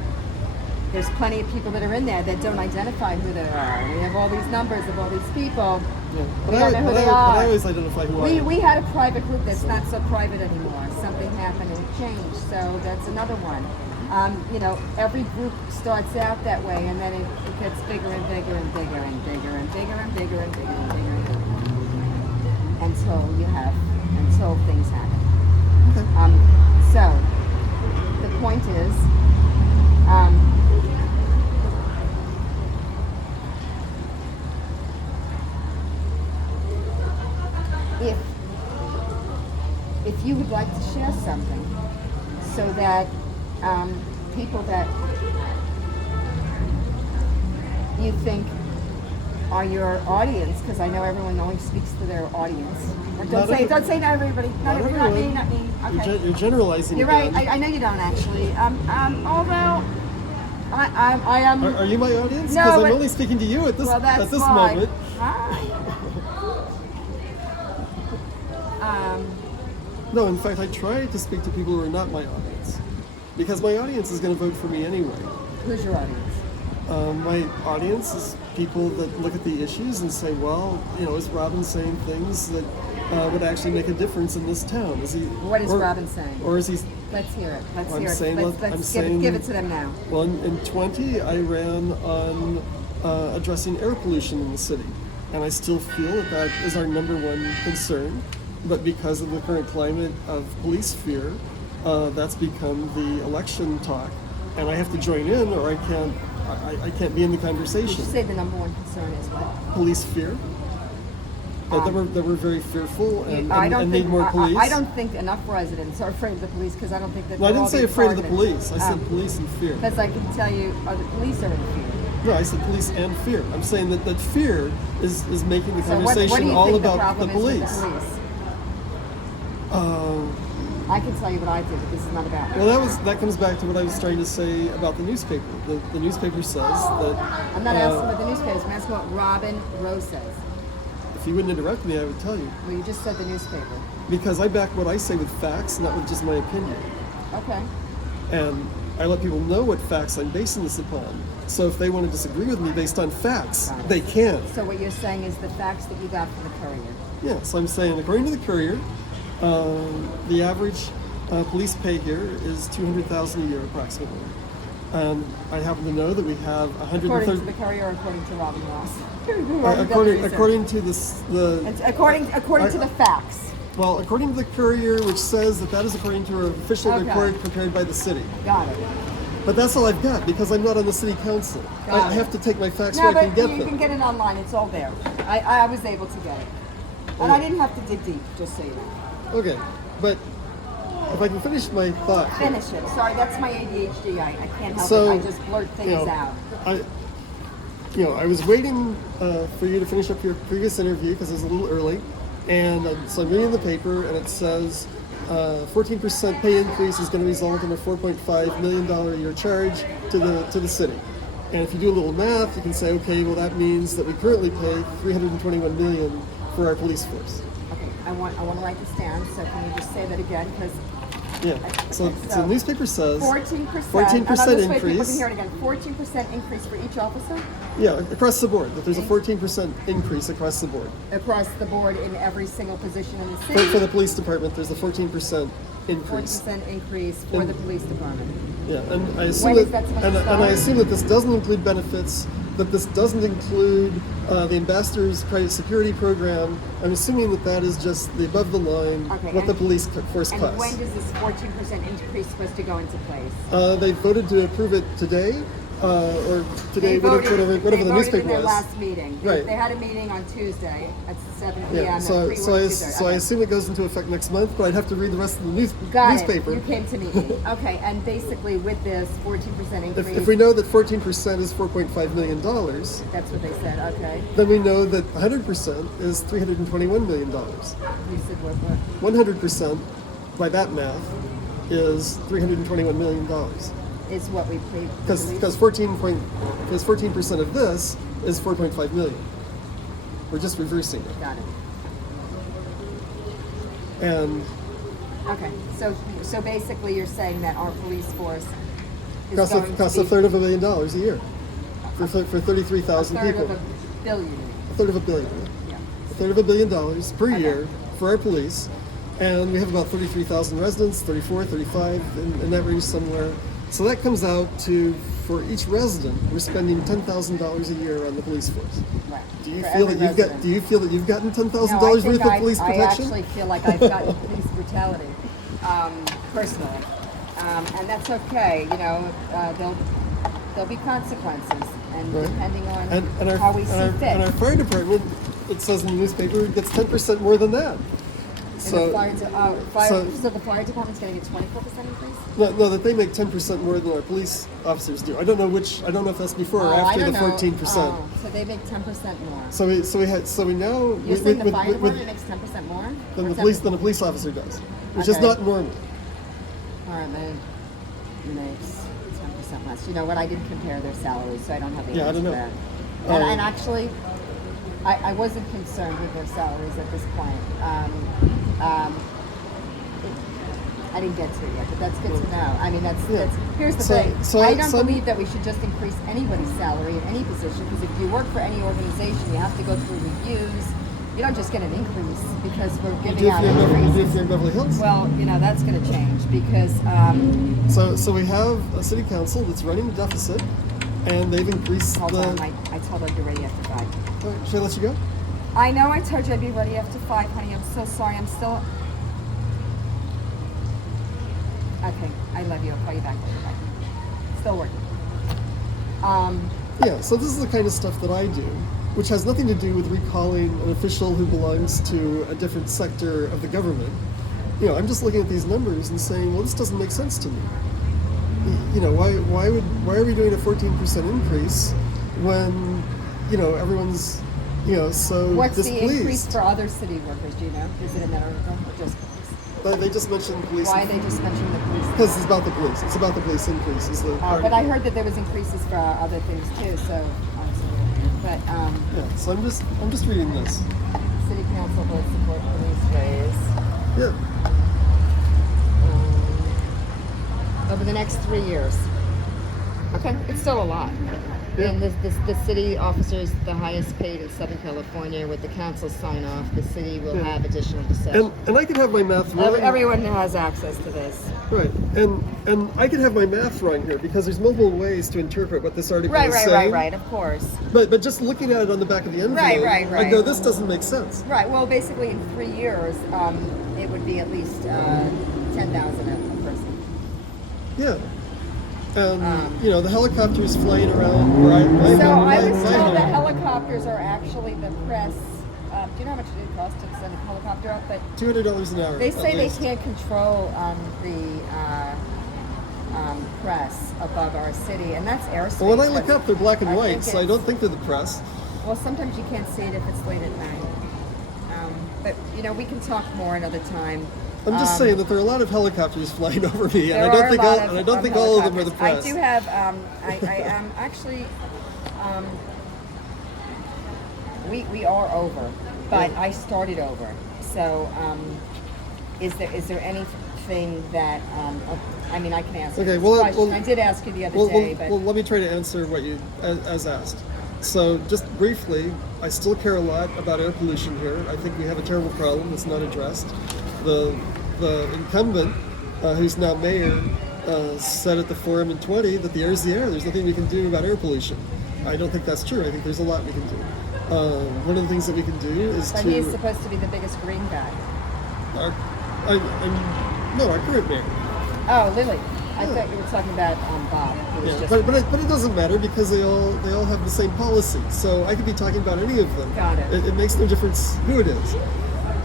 There's plenty of people that are in there that don't identify who they are. We have all these numbers of all these people. Yeah. We don't know who they But are. I always identify who I am. We had a private group that's not so private anymore. Something happened and it changed. So that's another one. You know, every group starts out that way and then it gets bigger and bigger and bigger and bigger and bigger and bigger and bigger and bigger and bigger until things happen. Okay. So the point is, if you would like to share something so that people that you think are your audience, because I know everyone only speaks to their audience. Or don't say not everybody, not me, not me. Okay. You're generalizing. You're right. again. I know you don't actually. Although I am. Are you my audience? No, Because I'm but- only speaking to you at this Well, that's at this fine. moment. Hi. No, in fact, I try to speak to people who are not my audience, because my audience is going to vote for me anyway. Who's your audience? My audience is people that look at the issues and say, well, you know, is Robin saying things that would actually make a difference in this town? Is he? What is Robin saying? Or is he? Let's hear it. Let's I'm hear it. saying Let's I'm give saying- it to them now. Well, in 20, I ran on addressing air pollution in the city, and I still feel that that is our number one concern. But because of the current climate of police fear, that's become the election talk, and I have to join in, or I can't be in the Did you conversation. say the number one concern is what? Police fear. That we're very fearful and, I don't and think need more police. I don't think enough residents are afraid of the police because I don't think that. No, I they're didn't all say being afraid of the targeted. police. I said police and fear. Because I can tell you, the police are in fear. No, I said police and fear. I'm saying that fear is making the So what conversation do you all think the about problem the is with police. the police? I can tell you what I think, but this is not about me. Well, that comes back to what I was trying to say about the newspaper. The newspaper says that I'm not asking what the newspapers, I'm asking what Robin Rose says. if you wouldn't interrupt me, I would tell you. Well, you just said the newspaper. Because I back what I say with facts, not with just my opinion. Okay. And I let people know what facts I'm basing this upon. So if they want to disagree with me based on facts, Got it. they can. So what you're saying is the facts that you got from the Courier. Yeah, so I'm saying, according to the Courier, the average police pay here is $200,000 a year approximately. I happen to know that we have According to 130. the Courier or according to Robin Ross? According to this, According to the facts. well, according to the Courier, which says that is according to an official Okay. report prepared by the city. Got it. But that's all I've got because I'm not on the city council. Got I it. have to take my facts No, where I but can get you them. can get it online. It's all there. I was able to get it. And I didn't have to dig deep, just so you know. Okay, but if I can finish my thought. here. Finish it. Sorry, that's my ADHD. I can't help So, it. I just blurt things out. I was waiting for you to finish up your previous interview because it was a little early, and so I'm reading the paper, and it says 14% pay increase is going to result in a $4.5 million a year charge to the city. And if you do a little math, you can say, okay, well that means that we currently pay $321 million for our police force. Okay, I want to write this down. So can you just say that again? Because Yeah. So the newspaper says 14%. 14% People increase. can hear it again. 14% increase for each officer Yeah, across the board. That there's a 14% increase across the board. across the board in every single position in the For city. the police department, there's a 14% increase. 14% increase for the police department. Yeah, and I assume When is that, that supposed and, to and I start? assume that this doesn't include benefits that this doesn't include the ambassador's private security program. I'm assuming that that is just the above the line, Okay, what the and- police force And costs. when does this 14% increase supposed to go into place? They voted to approve it today, or today, They whatever they the voted newspaper in their was. last meeting. Right. They had a meeting on Tuesday at 7 p.m. Yeah, and so, pre-work so, I, Tuesday. so I Okay. assume it goes into effect next month, but I'd have to read the rest of the Got newspaper. it. You came to meet me. Okay, and basically with this 14% increase, If we know that 14% is $4.5 million, that's what they said. Okay. then we know that 100% is $321 million. You said what? 100%, by that math, is $321 million. Is what we paid. Because 14% of this is 4.5 million. We're just reversing it. Got it. And Okay. So basically, you're saying that our police force is costs going costs to a be third of $1 million a year for 33,000 a third people. of a billion. A third of $1 billion. Yeah. A third of $1 billion per Okay. year for our police. And we have about 33,000 residents, 34, 35, in that range somewhere. So that comes out to, for each resident, we're spending $10,000 a year on the police force. Right. Do you For feel every that you've got? resident. Do you feel that you've gotten $10,000 No, I worth think of police I protection? actually feel like I've gotten police brutality, personally, and that's okay. You know, there'll be consequences, and Right. depending on And our, how we see fit. and our fire department, it says in the newspaper, gets 10% more than that. And the fire, so- so the fire department's getting a 24% increase. No, that they make 10% more than our police officers do. I don't know if that's before or Oh, I after don't the know. 14%. Oh, so they make 10% more. So we now You're saying the fire department makes 10% more? than Or the police 10%? than a police officer does, which is Okay. not normal. Fireman makes 10% less. You know what? I didn't compare their salaries, so I don't have the Yeah, I answer don't to know. that. And actually, I wasn't concerned with their salaries at this point. I didn't get to it yet, but that's good to know. I mean, here's the thing. I don't believe that we should just increase anybody's salary in any position, because if you work for any organization, you have to go through reviews. You don't just get an increase because we're You do giving if out you're in increases. Beverly Hills. Well, you know, that's going to change because So we have a city council that's running a deficit, and they've increased hold the. on, I told her to be ready after 5. Should I let you go? I know I told you I'd be ready after 5, honey. I'm so sorry. I'm still. Okay, I love you. I'll call you back. Bye. Still working. Yeah, so this is the kind of stuff that I do, which has nothing to do with recalling an official who belongs to a different sector of the government. You know, I'm just looking at these numbers and saying, well, this doesn't make sense to me. You know, why are we doing a 14% increase when, you know, everyone's, you know, so What's displeased? the increase for other city workers? Do you know? Is it in that article or just police? They just mentioned police. Why are they just mentioning the police? Because it's about the police. It's about the police increase. Is the But I heard that there was increases for other things too. So, but Yeah, so I'm just reading this. city council votes support police raise. Yeah. Over the next 3 years. Okay, it's still a lot. Yeah. And the city officers, the highest paid in Southern California, with the council sign off, the city will Yeah. have additional discretion. And I could have my math wrong. Everyone has access to this. Right, and I could have my math wrong here because there's multiple ways to interpret what this article Right, is right, saying. right, of course. But just looking at it on the back of the envelope, Right. I go, this doesn't make sense. Right. Well, basically, in 3 years, it would be at least 10,000 a person. Yeah. And you know, the helicopters flying around where I So I was my told home. that helicopters are actually the press. Do you know how much it costs to send a helicopter out? But $200 an hour. they at say they least. can't control the press above our city, and that's airspace. Well, when I look but up, they're black and I white, think so I it's- don't think they're the press. Well, sometimes you can't see it if it's late at night. But you know, we can talk more another time. I'm just saying that there are a lot of helicopters flying over me, and There I don't are think a lot and I don't think all of them are the helicopters. press. I do have. I am actually. We are over, but Yeah. I started over. So, is there anything that? I mean, I can answer Okay, this well, question. well- I did ask you the other Well, day, well, but well, let me try to answer what you as asked. So, just briefly, I still care a lot about air pollution here. I think we have a terrible problem that's not addressed. The incumbent, who's now mayor, said at the forum in 20 that the air is the air. There's nothing we can do about air pollution. I don't think that's true. I think there's a lot we can do. One of the things that we can do is But to he's supposed to be the biggest green guy. no, our current mayor. Oh, Lily. I thought you were talking about Bob. He was Yeah, just but it doesn't matter because they all have the same policy. So I could be talking about any of them. Got it. It makes no difference who it is.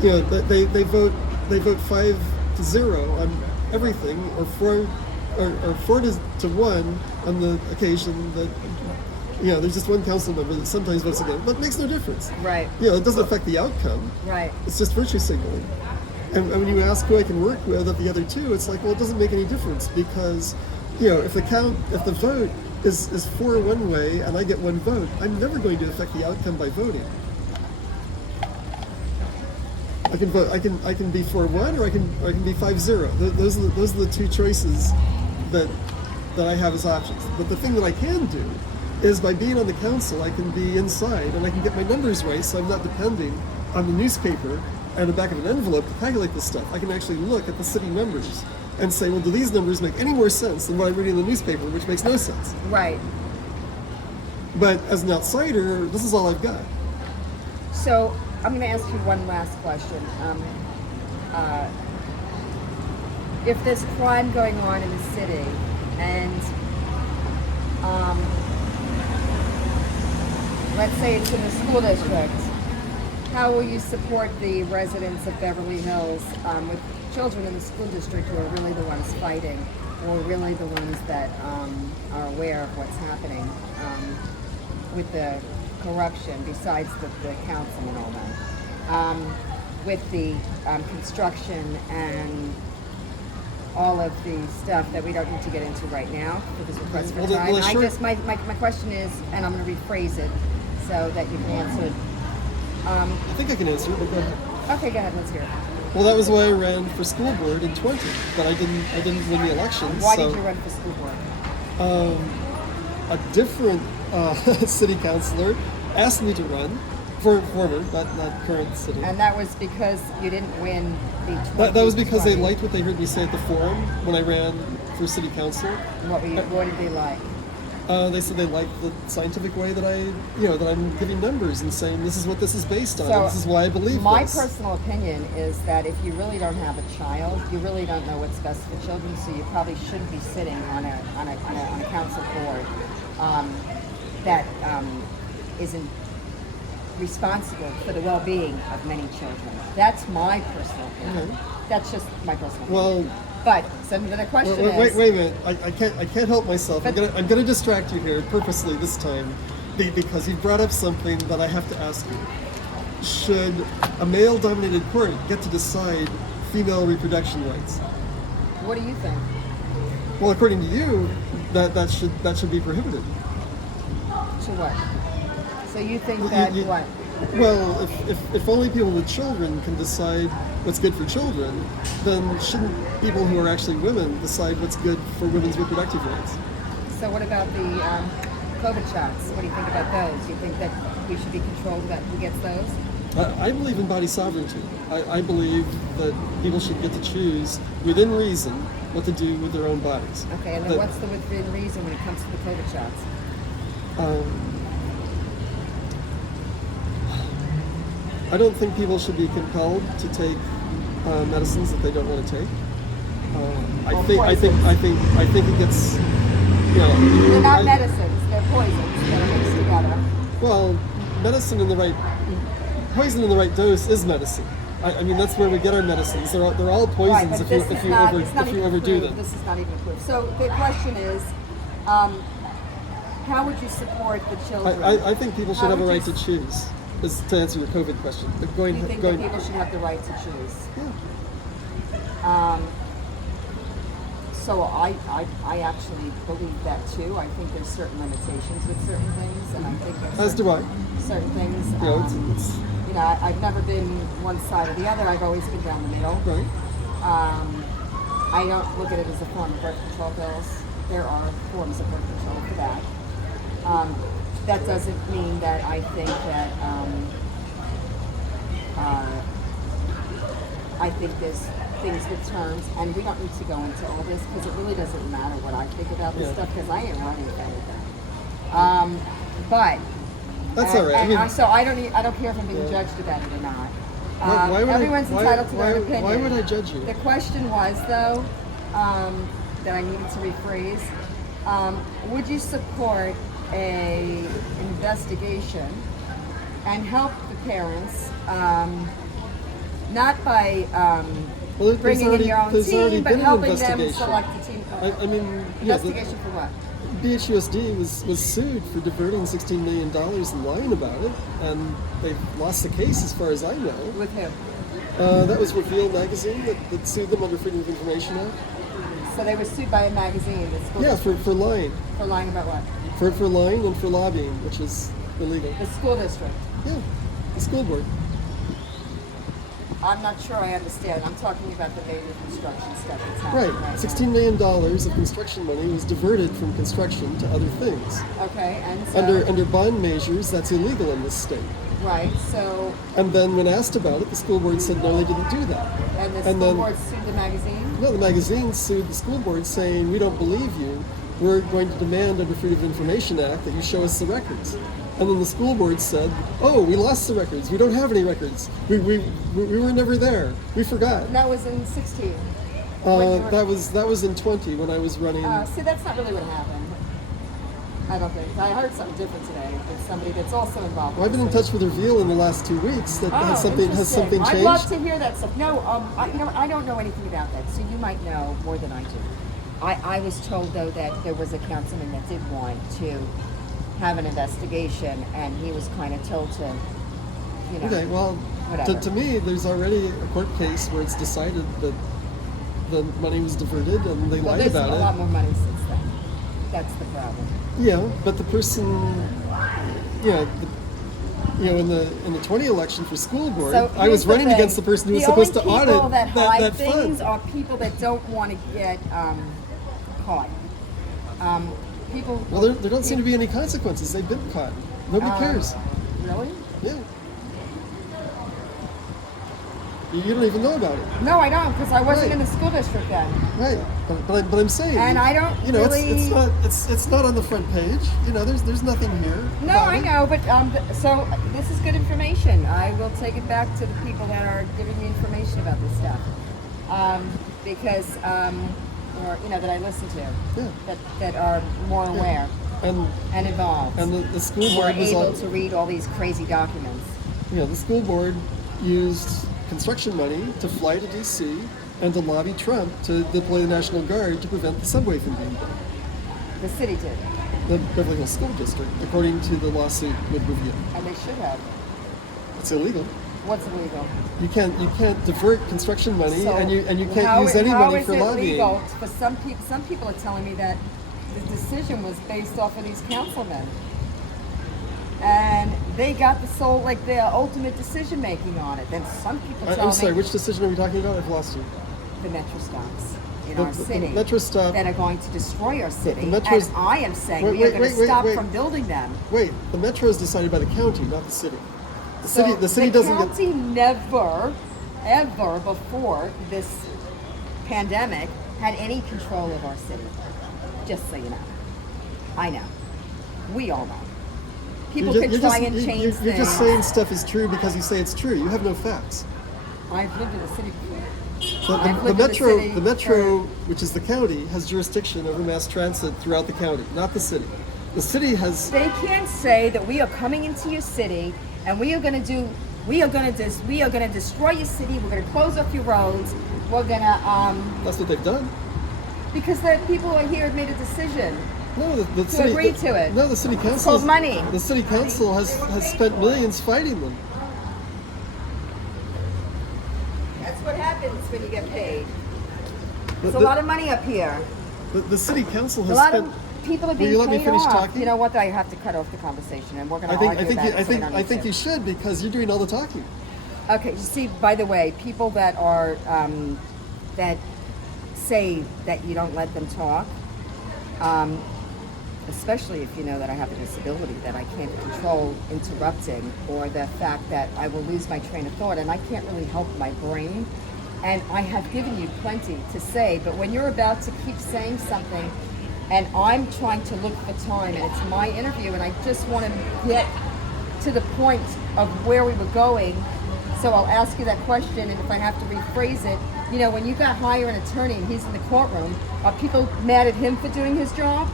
You know, they vote 5-0 on everything, or 4-1 on the occasion that there's just one council member that sometimes votes again, but it makes no difference. right. It doesn't affect the outcome. Right. It's just virtue signaling. And when you ask who I can work with of the other two, it's like, well, it doesn't make any difference because, if the vote is 4 one way and I get one vote, I'm never going to affect the outcome by voting. I can vote. I can be 4-1 or I can be 5-0. Those are the two choices that I have as options. But the thing that I can do is by being on the council, I can be inside and I can get my numbers right, so I'm not depending on the newspaper and the back of an envelope to calculate this stuff. I can actually look at the city numbers and say, well, do these numbers make any more sense than what I'm reading in the newspaper, which makes no sense. Right. But as an outsider, this is all I've got. So I'm going to ask you one last question. If there's crime going on in the city, and let's say it's in the school district, how will you support the residents of Beverly Hills with children in the school district who are really the ones fighting, or really the ones that are aware of what's happening with the corruption, besides the council and all that, with the construction and all of the stuff that we don't need to get into right now for this request for time. My question is, and I'm going to rephrase it so that you can answer it. I think I can answer it, but go ahead. Okay, go ahead. Let's hear it. Well, that was why I ran for school board in 20, but I didn't win the election. Why did you run for school board? A different city councilor asked me to run, former, not current city. And that was because you didn't win the 20. That was because they liked what they heard me say at the forum when I ran for city council. What did they like? They said they liked the scientific way that that I'm giving numbers and saying this is what this is based on. So and this is why I believe my this. personal opinion is that if you really don't have a child, you really don't know what's best for children. So you probably shouldn't be sitting on a council board that isn't responsible for the well-being of many children. That's my personal opinion. Mm-hmm. That's just my personal opinion. Well. But so the question Wait is. a minute! I can't help myself. I'm gonna distract you here purposely this time, because you brought up something that I have to ask you. Should a male-dominated court get to decide female reproduction rights? What do you think? Well, according to you, that should be prohibited. To what? So you think that what? Well, if only people with children can decide what's good for children, then shouldn't people who are actually women decide what's good for women's reproductive rights? So what about the COVID shots? What do you think about those? You think that we should be controlled about who gets those? I believe in body sovereignty. I believe that people should get to choose, within reason, what to do with their own bodies. Okay, and then what's the within reason when it comes to the COVID shots? I don't think people should be compelled to take medicines that they don't want to take. I think it gets. They're not medicines; they're poisons that are mixed together. Well, poison in the right dose is medicine. I mean, that's where we get our medicines. They're all poisons Right, if you overdo them. This is not even proof. So the question is, how would you support the children? I think people should have a right to choose. Is to answer your COVID question. But You think that people should have the right to choose? Yeah. So I actually believe that too. I think there's certain limitations with certain things, and I think that As do I. certain things. It's I've never been one side or the other. I've always been down the middle. right. I don't look at it as a form of birth control pills. There are forms of birth control for that. That doesn't mean that I think that I think there's things with terms, and we don't need to go into all this because it really doesn't matter what I think about this stuff because I ain't running with anything. But That's all right. I mean, so I don't care if I'm being judged about it or not. why would Everyone's why, entitled to why, their opinion. Why would I judge you? The question was, though, that I needed to rephrase. Would you support a investigation and help the parents, not by Well, bringing in your own there's already team, but been an helping them investigation. select a team? I mean, yeah, Investigation for what? BHUSD was sued for diverting $16 million and lying about it, and they lost the case as far as I know. With who? That was Reveal magazine that sued them under Freedom of Information Act. So they were sued by a magazine. The school Yeah, district, for lying. for lying about what? For lying and for lobbying, which is illegal. The school district. Yeah, the school board. I'm not sure I understand. I'm talking about the major construction stuff that's happening Right, right $16 million of construction money was diverted from construction to other things. now. Okay, and so Under bond measures, that's illegal in this state. right, so And then when asked about it, the school board said no, they didn't do that. and the And school then- board sued the magazine. No, the magazine sued the school board saying, we don't believe you. We're going to demand under Freedom of Information Act that you show us the records. And then the school board said, oh, we lost the records. We don't have any records. We were never there. We forgot. And that was in 16. When you were- That was in 20 when I was running. See, that's not really what happened. I don't think. I heard something different today with somebody that's also involved. Well, I've been in touch with Reveal in the last 2 weeks. That has something interesting. changed. I'd love to hear that stuff. No, I don't know anything about that, so you might know more than I do. I was told though that there was a councilman that did want to have an investigation, and he was kind of told to, you know. Okay, well, Whatever. to me, there's already a court case where it's decided that the money was diverted and they Well, lied there's about a it. lot more money since then. That's the problem. Yeah, but the person, in the 20 election for school board, So I was here's the running thing. against the person who was supposed to The only audit people that hide that things fund. are people that don't want to get caught. People. Well, there don't seem to be any consequences. They've been caught. Nobody cares. Really? Yeah. You don't even know about it. No, I don't, because I wasn't Right. in the school district then. Right, but I'm saying, And I don't really- it's not on the front page. There's nothing here. No, about I it. know, but so this is good information. I will take it back to the people that are giving me information about this stuff, because or that I listen to, Yeah. that are more aware And involved, the school who are board was able on, to read all these crazy documents. the school board used construction money to fly to D.C. and to lobby Trump to deploy the National Guard to prevent the subway from being built. The city did, The Beverly Hills School District, according to the lawsuit with Review. and they should have. It's illegal. What's illegal? You can't divert construction money, So and you how can't use is- any how money is for it lobbying. legal? For some people, are telling me that the decision was based off of these councilmen, and they got the ultimate decision making on it. Then some people tell I'm sorry, me which decision are we talking about? I've lost you. the metro stops in The- our the city metro stop- that are going to destroy our city. metro's- And I am saying Wait, we are wait, going wait, to wait, stop wait. from building them. Wait, the metro is decided by the county, not the city. The So city doesn't get. county never, ever before this pandemic had any control of our city. Just so you know. I know. We all know. People can try and change You're things. just saying stuff is true because you say it's true. You have no facts. I've lived in the city before. The I've lived in metro, the city which is the county, has jurisdiction over mass transit throughout the county, not the city. The city has. They can't say that we are coming into your city and we are going to destroy your city. We're going to close off your roads. We're going to That's what they've done. because the people who are here have made a decision. No, the city agree to it. No, the city council. called money. The city council has spent millions fighting them. That's what happens when you get paid. The, There's a lot of money up here. the city council A has lot spent. of people are Will being you let me paid finish off. talking? You know what? I have to cut off the conversation, and we're going to argue about it. So we don't I need think to. you should because you're doing all the talking. Okay, you see, by the way, people that are that say that you don't let them talk, especially if you know that I have a disability, that I can't control interrupting, or the fact that I will lose my train of thought, and I can't really help my brain. And I have given you plenty to say, but when you're about to keep saying something and I'm trying to look for time, and it's my interview, and I just want to get to the point of where we were going. So I'll ask you that question, and if I have to rephrase it, you know, when you got hire an attorney and he's in the courtroom, are people mad at him for doing his job?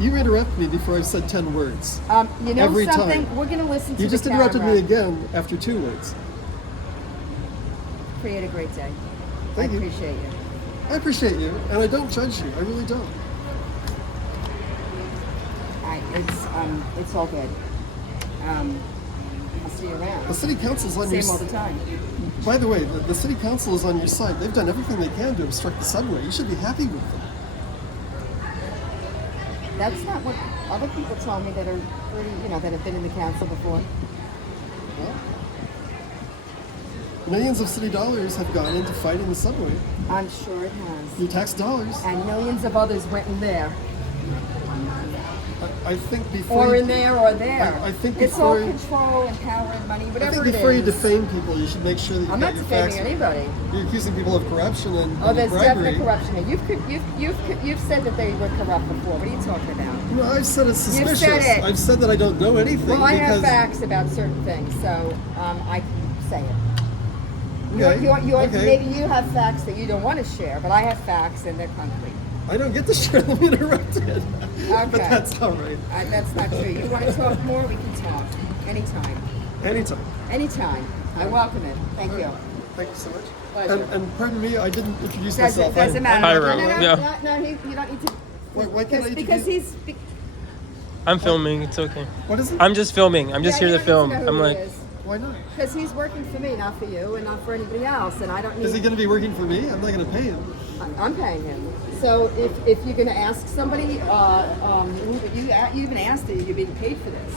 You interrupt me before I've said 10 words. You know Every something? time. We're going to listen to You the just interrupted camera. me again after 2 words. Create a great day. Thank I you. appreciate you. I appreciate you, and I don't judge you. I really don't. It's all good. I'll see you around. The city council's on your Same all the side. time. By the way, the city council is on your side. They've done everything they can to obstruct the subway. You should be happy with them. That's not what other people told me that are pretty, you know, that have been in the council before. Well, millions of city dollars have gone into fighting the subway. I'm sure it has. Your tax dollars. And millions of others went in there. I think before Or you, in there or there. I think it's all before you- control and power and money, I whatever think before it you is. defame people, you should make sure that you've I'm got not your defaming facts. anybody. You're accusing people of corruption and Oh, there's bribery. definite corruption here. You've said that they were corrupt before. What are you talking about? No, I've said it's You've suspicious. said it. I've said that I don't know anything Well, I have because facts about certain things, so I can say it. Okay, okay. Maybe you have facts that you don't want to share, but I have facts and they're concrete. I don't get to share them interrupted. But Okay. that's all right. That's not true. You want to talk more? We can talk. Anytime. Anytime. Anytime. I welcome it. Thank you. Thank you so much. Pleasure. And pardon me, I didn't introduce myself. Doesn't matter. Hi, No, Ro. no, no, Yeah. no, you don't need to. Why can't I Because introduce? he's. I'm filming. It's okay. What is it? I'm just filming. I'm just Yeah, here you to don't need film. know who I'm he like, is. Why not? Because he's working for me, not for you, and not for anybody else, and I don't need. Is he going to be working for me? I'm not going to pay him. I'm paying him. So if you're going to ask somebody, you even asked that you're being paid for this.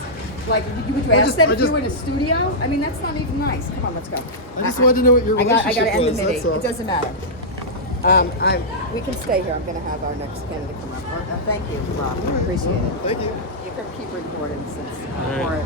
Like, would you ask them if you were in a studio? I mean, that's not even nice. Come on, let's go. I just wanted to know what your I got relationship to end was. the meeting. That's all. It doesn't matter. We can stay here. I'm going to have our next candidate come up. Thank you, Rob. Appreciate it. Thank you. You can keep recording since. All right.